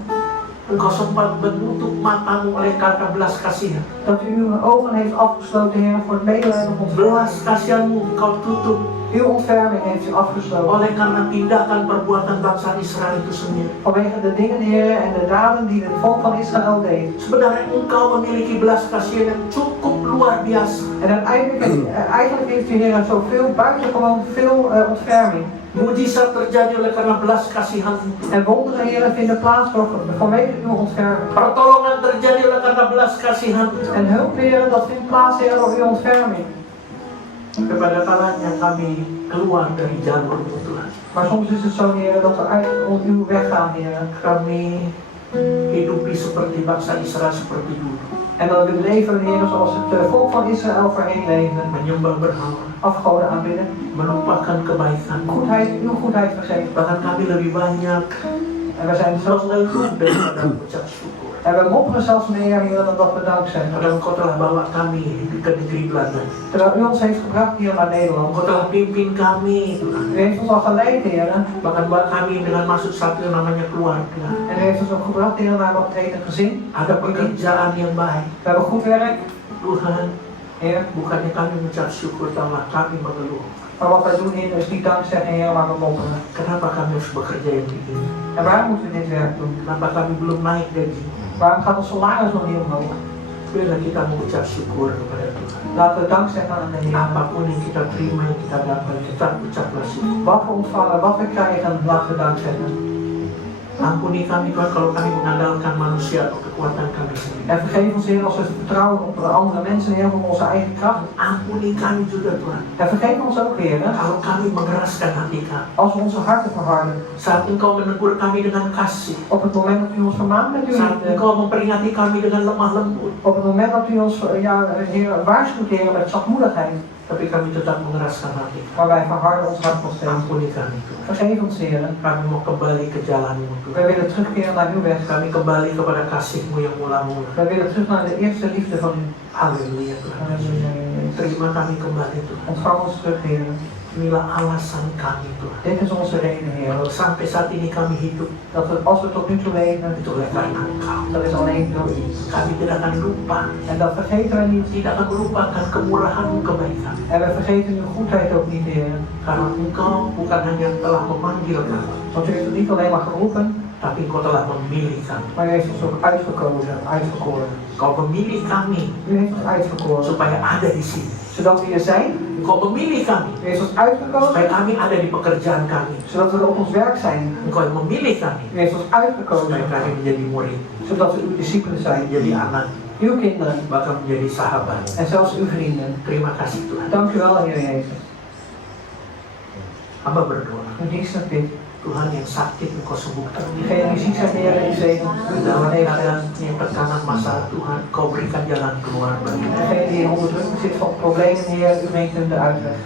Engkau sempat menutup matamu oleh kata belas kasihan. dat u uw ogen heeft afgesloten, Heer, voor het medelijden op ons. Belas kasihanmu Engkau tutup Uw ontferming heeft u afgesloten. oleh karena tindakan perbuatan bangsa Israel itu sendiri. Vanwege de dingen, Heer, en de daden die het volk van Israël deed. Sebenarnya Engkau memiliki belas kasihan yang cukup luar biasa. En eigenlijk heeft u, Heer, zoveel, buitengewoon veel ontferming. Mujizat terjadi oleh karena belas kasihan-Mu. En wonderen, Heer, vinden plaats vanwege uw ontferming. Pertolongan terjadi oleh karena belas kasihan-Mu. En hulp, Heer, dat vindt plaats, Heer, door uw ontferming. Kepada kalanya kami keluar dari jalur-Mu Tuhan. Maar soms is het zo, Heer, dat we uit uw weg gaan, Heer. Kami hidupi seperti bangsa Israel seperti dulu. En dat we leven, Heer, zoals het volk van Israël voorheen leefde. Menyembah berhala, Afgoden aanbidden. melupakan kebaikan. Uw goedheid vergeten. Bahkan kami lebih banyak En we zijn zelfs mengeluh daripada mengucap syukur. En we mopperen zelfs meer, Heer, dan dat we dank zeggen. Padahal Engkau telah bawa kami ke negeri Belanda. Terwijl u ons heeft gebracht hier naar Nederland. Engkau telah pimpin kami, Tuhan. U heeft ons al geleid, Heer. Bahkan bawa kami dengan masuk satu yang namanya keluarga. En u heeft ons ook gebracht, Heer, naar wat heet een gezin. Ada pekerjaan yang baik. We hebben goed werk, Tuhan, Heer. bukannya kami mengucap syukur, malah kami mengeluh. Maar wat wij doen, Heer, is niet dank zeggen, Heer, maar we mopperen. Kenapa kami harus bekerja yang begini? En waarom moeten we dit werk doen? Kenapa kami belum naik gaji? Waarom gaat ons salaris nog niet omhoog? Biarlah kita mengucap syukur kepada Tuhan. Laten we dank zeggen aan de Heer. Apapun yang kita terima, yang kita dapat, kita ucaplah syukur. Wat we ontvangen, wat we krijgen, laten we dank zeggen. Ampuni kami Tuhan kalau kami mengandalkan manusia atau kekuatan kami sendiri. En vergeef ons, Heer, als we vertrouwen op andere mensen, Heer, op onze eigen kracht. Ampuni kami juga Tuhan. En vergeef ons ook, Heer, Kalau kami mengeraskan hati kami. als we onze harten verharden. Saat Engkau menegur kami dengan kasih. Op het moment dat u ons vermaant met uw Saat liefde. Engkau memperingati kami dengan lemah lembut. Op het moment dat u ons, Heer, waarschuwt, Heer, met zachtmoedigheid. Tapi kami tetap mengeraskan hati. Maar wij verharden ons hart nog steeds. Ampuni kami Tuhan. Vergeef ons, Heer. Kami mau kembali ke jalan-Mu Wij Tuhan. willen terugkeren naar uw weg. Kami kembali kepada kasih-Mu yang mula-mula. Wij willen terug naar de eerste liefde van u. Haleluya Tuhan. Halleluja, Heer Jezus. Terima kami kembali Tuhan. Ontvang ons terug, Heer. Inilah alasan kami Tuhan. Dit is onze reden, Heer. Kalau sampai saat ini kami hidup, Dat we, als we tot nu toe leven, itu oleh karena Engkau. dat is alleen door u. Kami tidak akan lupa, En dat vergeten wij niet. tidak akan melupakan kemurahan-Mu, kebaikan. En we vergeten uw goedheid ook niet, Heer. Karena Engkau bukan hanya telah memanggil kami, Want u heeft ons niet alleen maar geroepen, tapi Engkau telah memilih kami. maar u heeft ons ook uitgekozen, uitverkoren. Engkau memilih kami U heeft ons uitverkoren, supaya ada di sini. zodat we hier zijn. Engkau memilih kami U heeft ons supaya uitgekozen, kami ada di pekerjaan kami. zodat we op ons werk zijn. Engkau yang memilih kami U heeft ons supaya uitgekozen, kami menjadi murid, zodat we uw discipelen zijn. menjadi anak, Uw kinderen bahkan menjadi sahabat. en zelfs uw vrienden. Terima kasih Tuhan. Dank u wel, Heer Jezus. Hamba berdoa, Uw dienstelijk bid. Tuhan yang sakit Engkau sembuhkan. Diegene die ziek zijn, Heer, u zegen. Dalam keadaan yang tekanan masalah Tuhan, Kau berikan jalan keluar bagi mereka. Degene die in onderdrukking zit van problemen, Heer, u brengt hem de uitweg.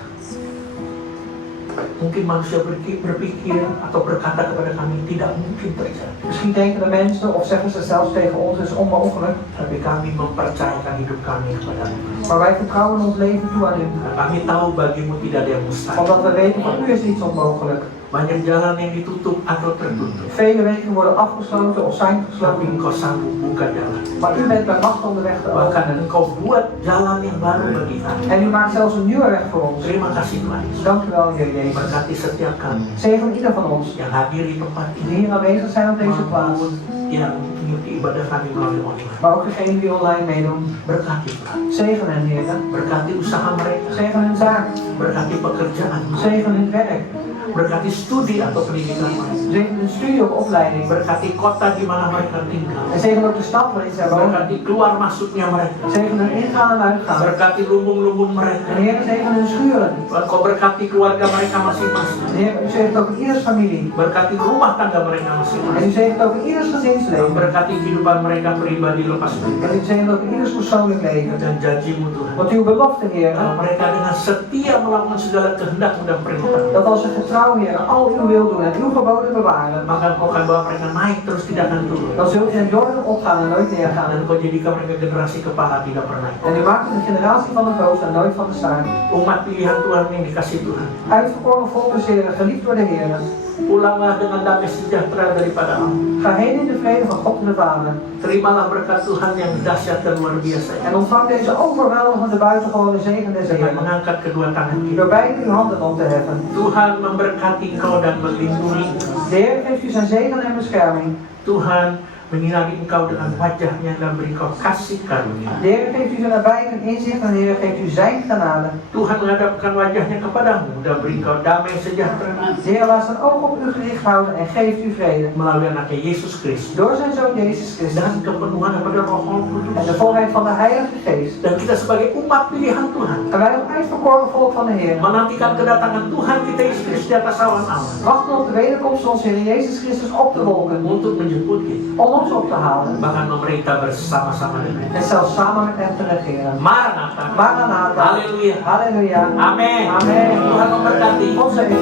Mungkin manusia berpikir atau berkata kepada kami tidak mungkin terjadi. Misschien denken de mensen, of zeggen ze zelfs tegen ons, het is onmogelijk. Tapi kami mempercayakan hidup kami kepada-Mu. Maar wij vertrouwen ons leven toe aan u. Kami tahu bagimu tidak ada yang mustahil. Omdat we weten, van u is niets onmogelijk. Banyak jalan yang ditutup atau tertutup. Vele wegen worden afgesloten of zijn Tapi gesloten. Engkau sanggup buka jalan. Maar u bent bij macht om de weg te Bahkan openen. Engkau buat jalan yang baru bagi kami. En u maakt zelfs een nieuwe weg voor ons. Terima kasih Tuhan Yesus. Dank u wel, Heer Jezus. Berkati setiap kami Zegen ieder van ons yang hadir di tempat die ini hier aanwezig zijn op deze plaats. maupun yang mengikuti ibadah kami melalui online. Maar ook degenen die online meedoen. Berkati Tuhan. Zegen hen, Heer. Berkati usaha mereka. Zegen hun zaak. Berkati pekerjaan. Zegen hun werk. Berkati studi atau pendidikan mereka. Zegen hun studie of opleiding. Berkati kota di mana mereka tinggal. En zegen ook de stad waarin zij wonen. Berkati keluar masuknya mereka. Zegen hun ingaan en uitgaan. Berkati lumbung-lumbung mereka. En Heer, zegen hun schuren. Kau berkati keluarga mereka masing-masing. En Heer, u zegt over ieders familie. Berkati rumah tangga mereka En masing-masing. u zegt over ieders gezinsleven. Berkati kehidupan mereka pribadi lepas En pribadi. u zegt over ieders persoonlijk leven. Dan janjimu Tuhan. Want uw belofte, Heer, Kalau mereka dengan setia melakukan segala kehendakmu dan perintah, dat als ze getrouw, Heer, al uw wil doen en uw geboden bewaren, maka engkau akan bawa mereka naik terus tidak akan turun. dan zult u hen door en opgaan en nooit Dan neergaan. engkau jadikan mereka generasi kepala tidak pernah. En u maakt het een generatie van het hoofd en nooit van de staart. Umat pilihan Tuhan yang dikasih Tuhan. Uitverkoren volkers, Heer, geliefd door de Heer. Pulanglah dengan damai sejahtera daripada Allah. Ga heen in de vrede van God en de Vader. Terimalah berkat Tuhan yang dahsyat dan luar biasa. En ontvang deze overweldigende buitengewone zegen des Dengan Heeren. mengangkat kedua tangan kita. Door beide uw handen op te heffen. Tuhan memberkati engkau dan melindungi. De Heer geeft u zijn zegen en bescherming. Tuhan menyinari engkau dengan wajahnya dan beri engkau kasih karunia. De Heer geeft u zijn nabijheid en inzicht en de Heer geeft u zijn genade. Tuhan menghadapkan wajahnya kepadamu dan beri engkau damai sejahtera De Heer laat zijn oog op u gericht houden en geeft u vrede. melalui anaknya Yesus Kristus Door zijn Zoon Jezus Christus dan kepenuhan daripada Roh en Kudus. de volheid van de Heilige Geest. Dan kita sebagai umat pilihan Tuhan En wij als uitverkoren volk van de Heer menantikan kedatangan Tuhan kita Yesus Kristus di atas awan Allah wachten op de wederkomst van onze Heer Jezus Christus op de wolken. untuk menjemput kita, Om ons op te halen. bahkan memerintah bersama-sama dengan En zelfs samen met hem te regeren. Maranatha. Maranatha. Haleluya. Halleluja. Amin. Amin. Tuhan memberkati. God zegen u.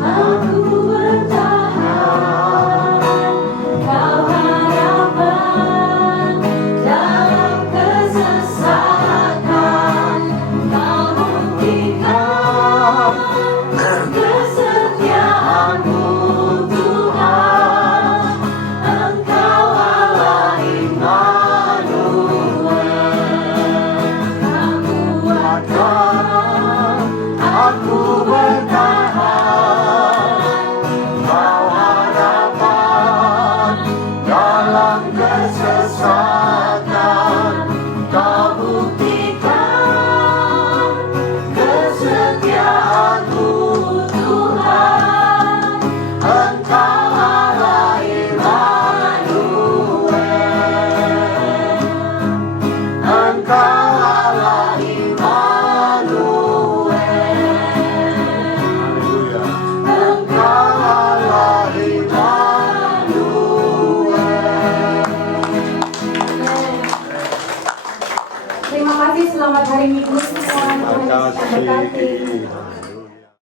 Aku bertahan, kau harapan dalam kesesakan, kau buktikan kesetiaanmu Tuhan, Engkau Allah Immanuel. Aku akan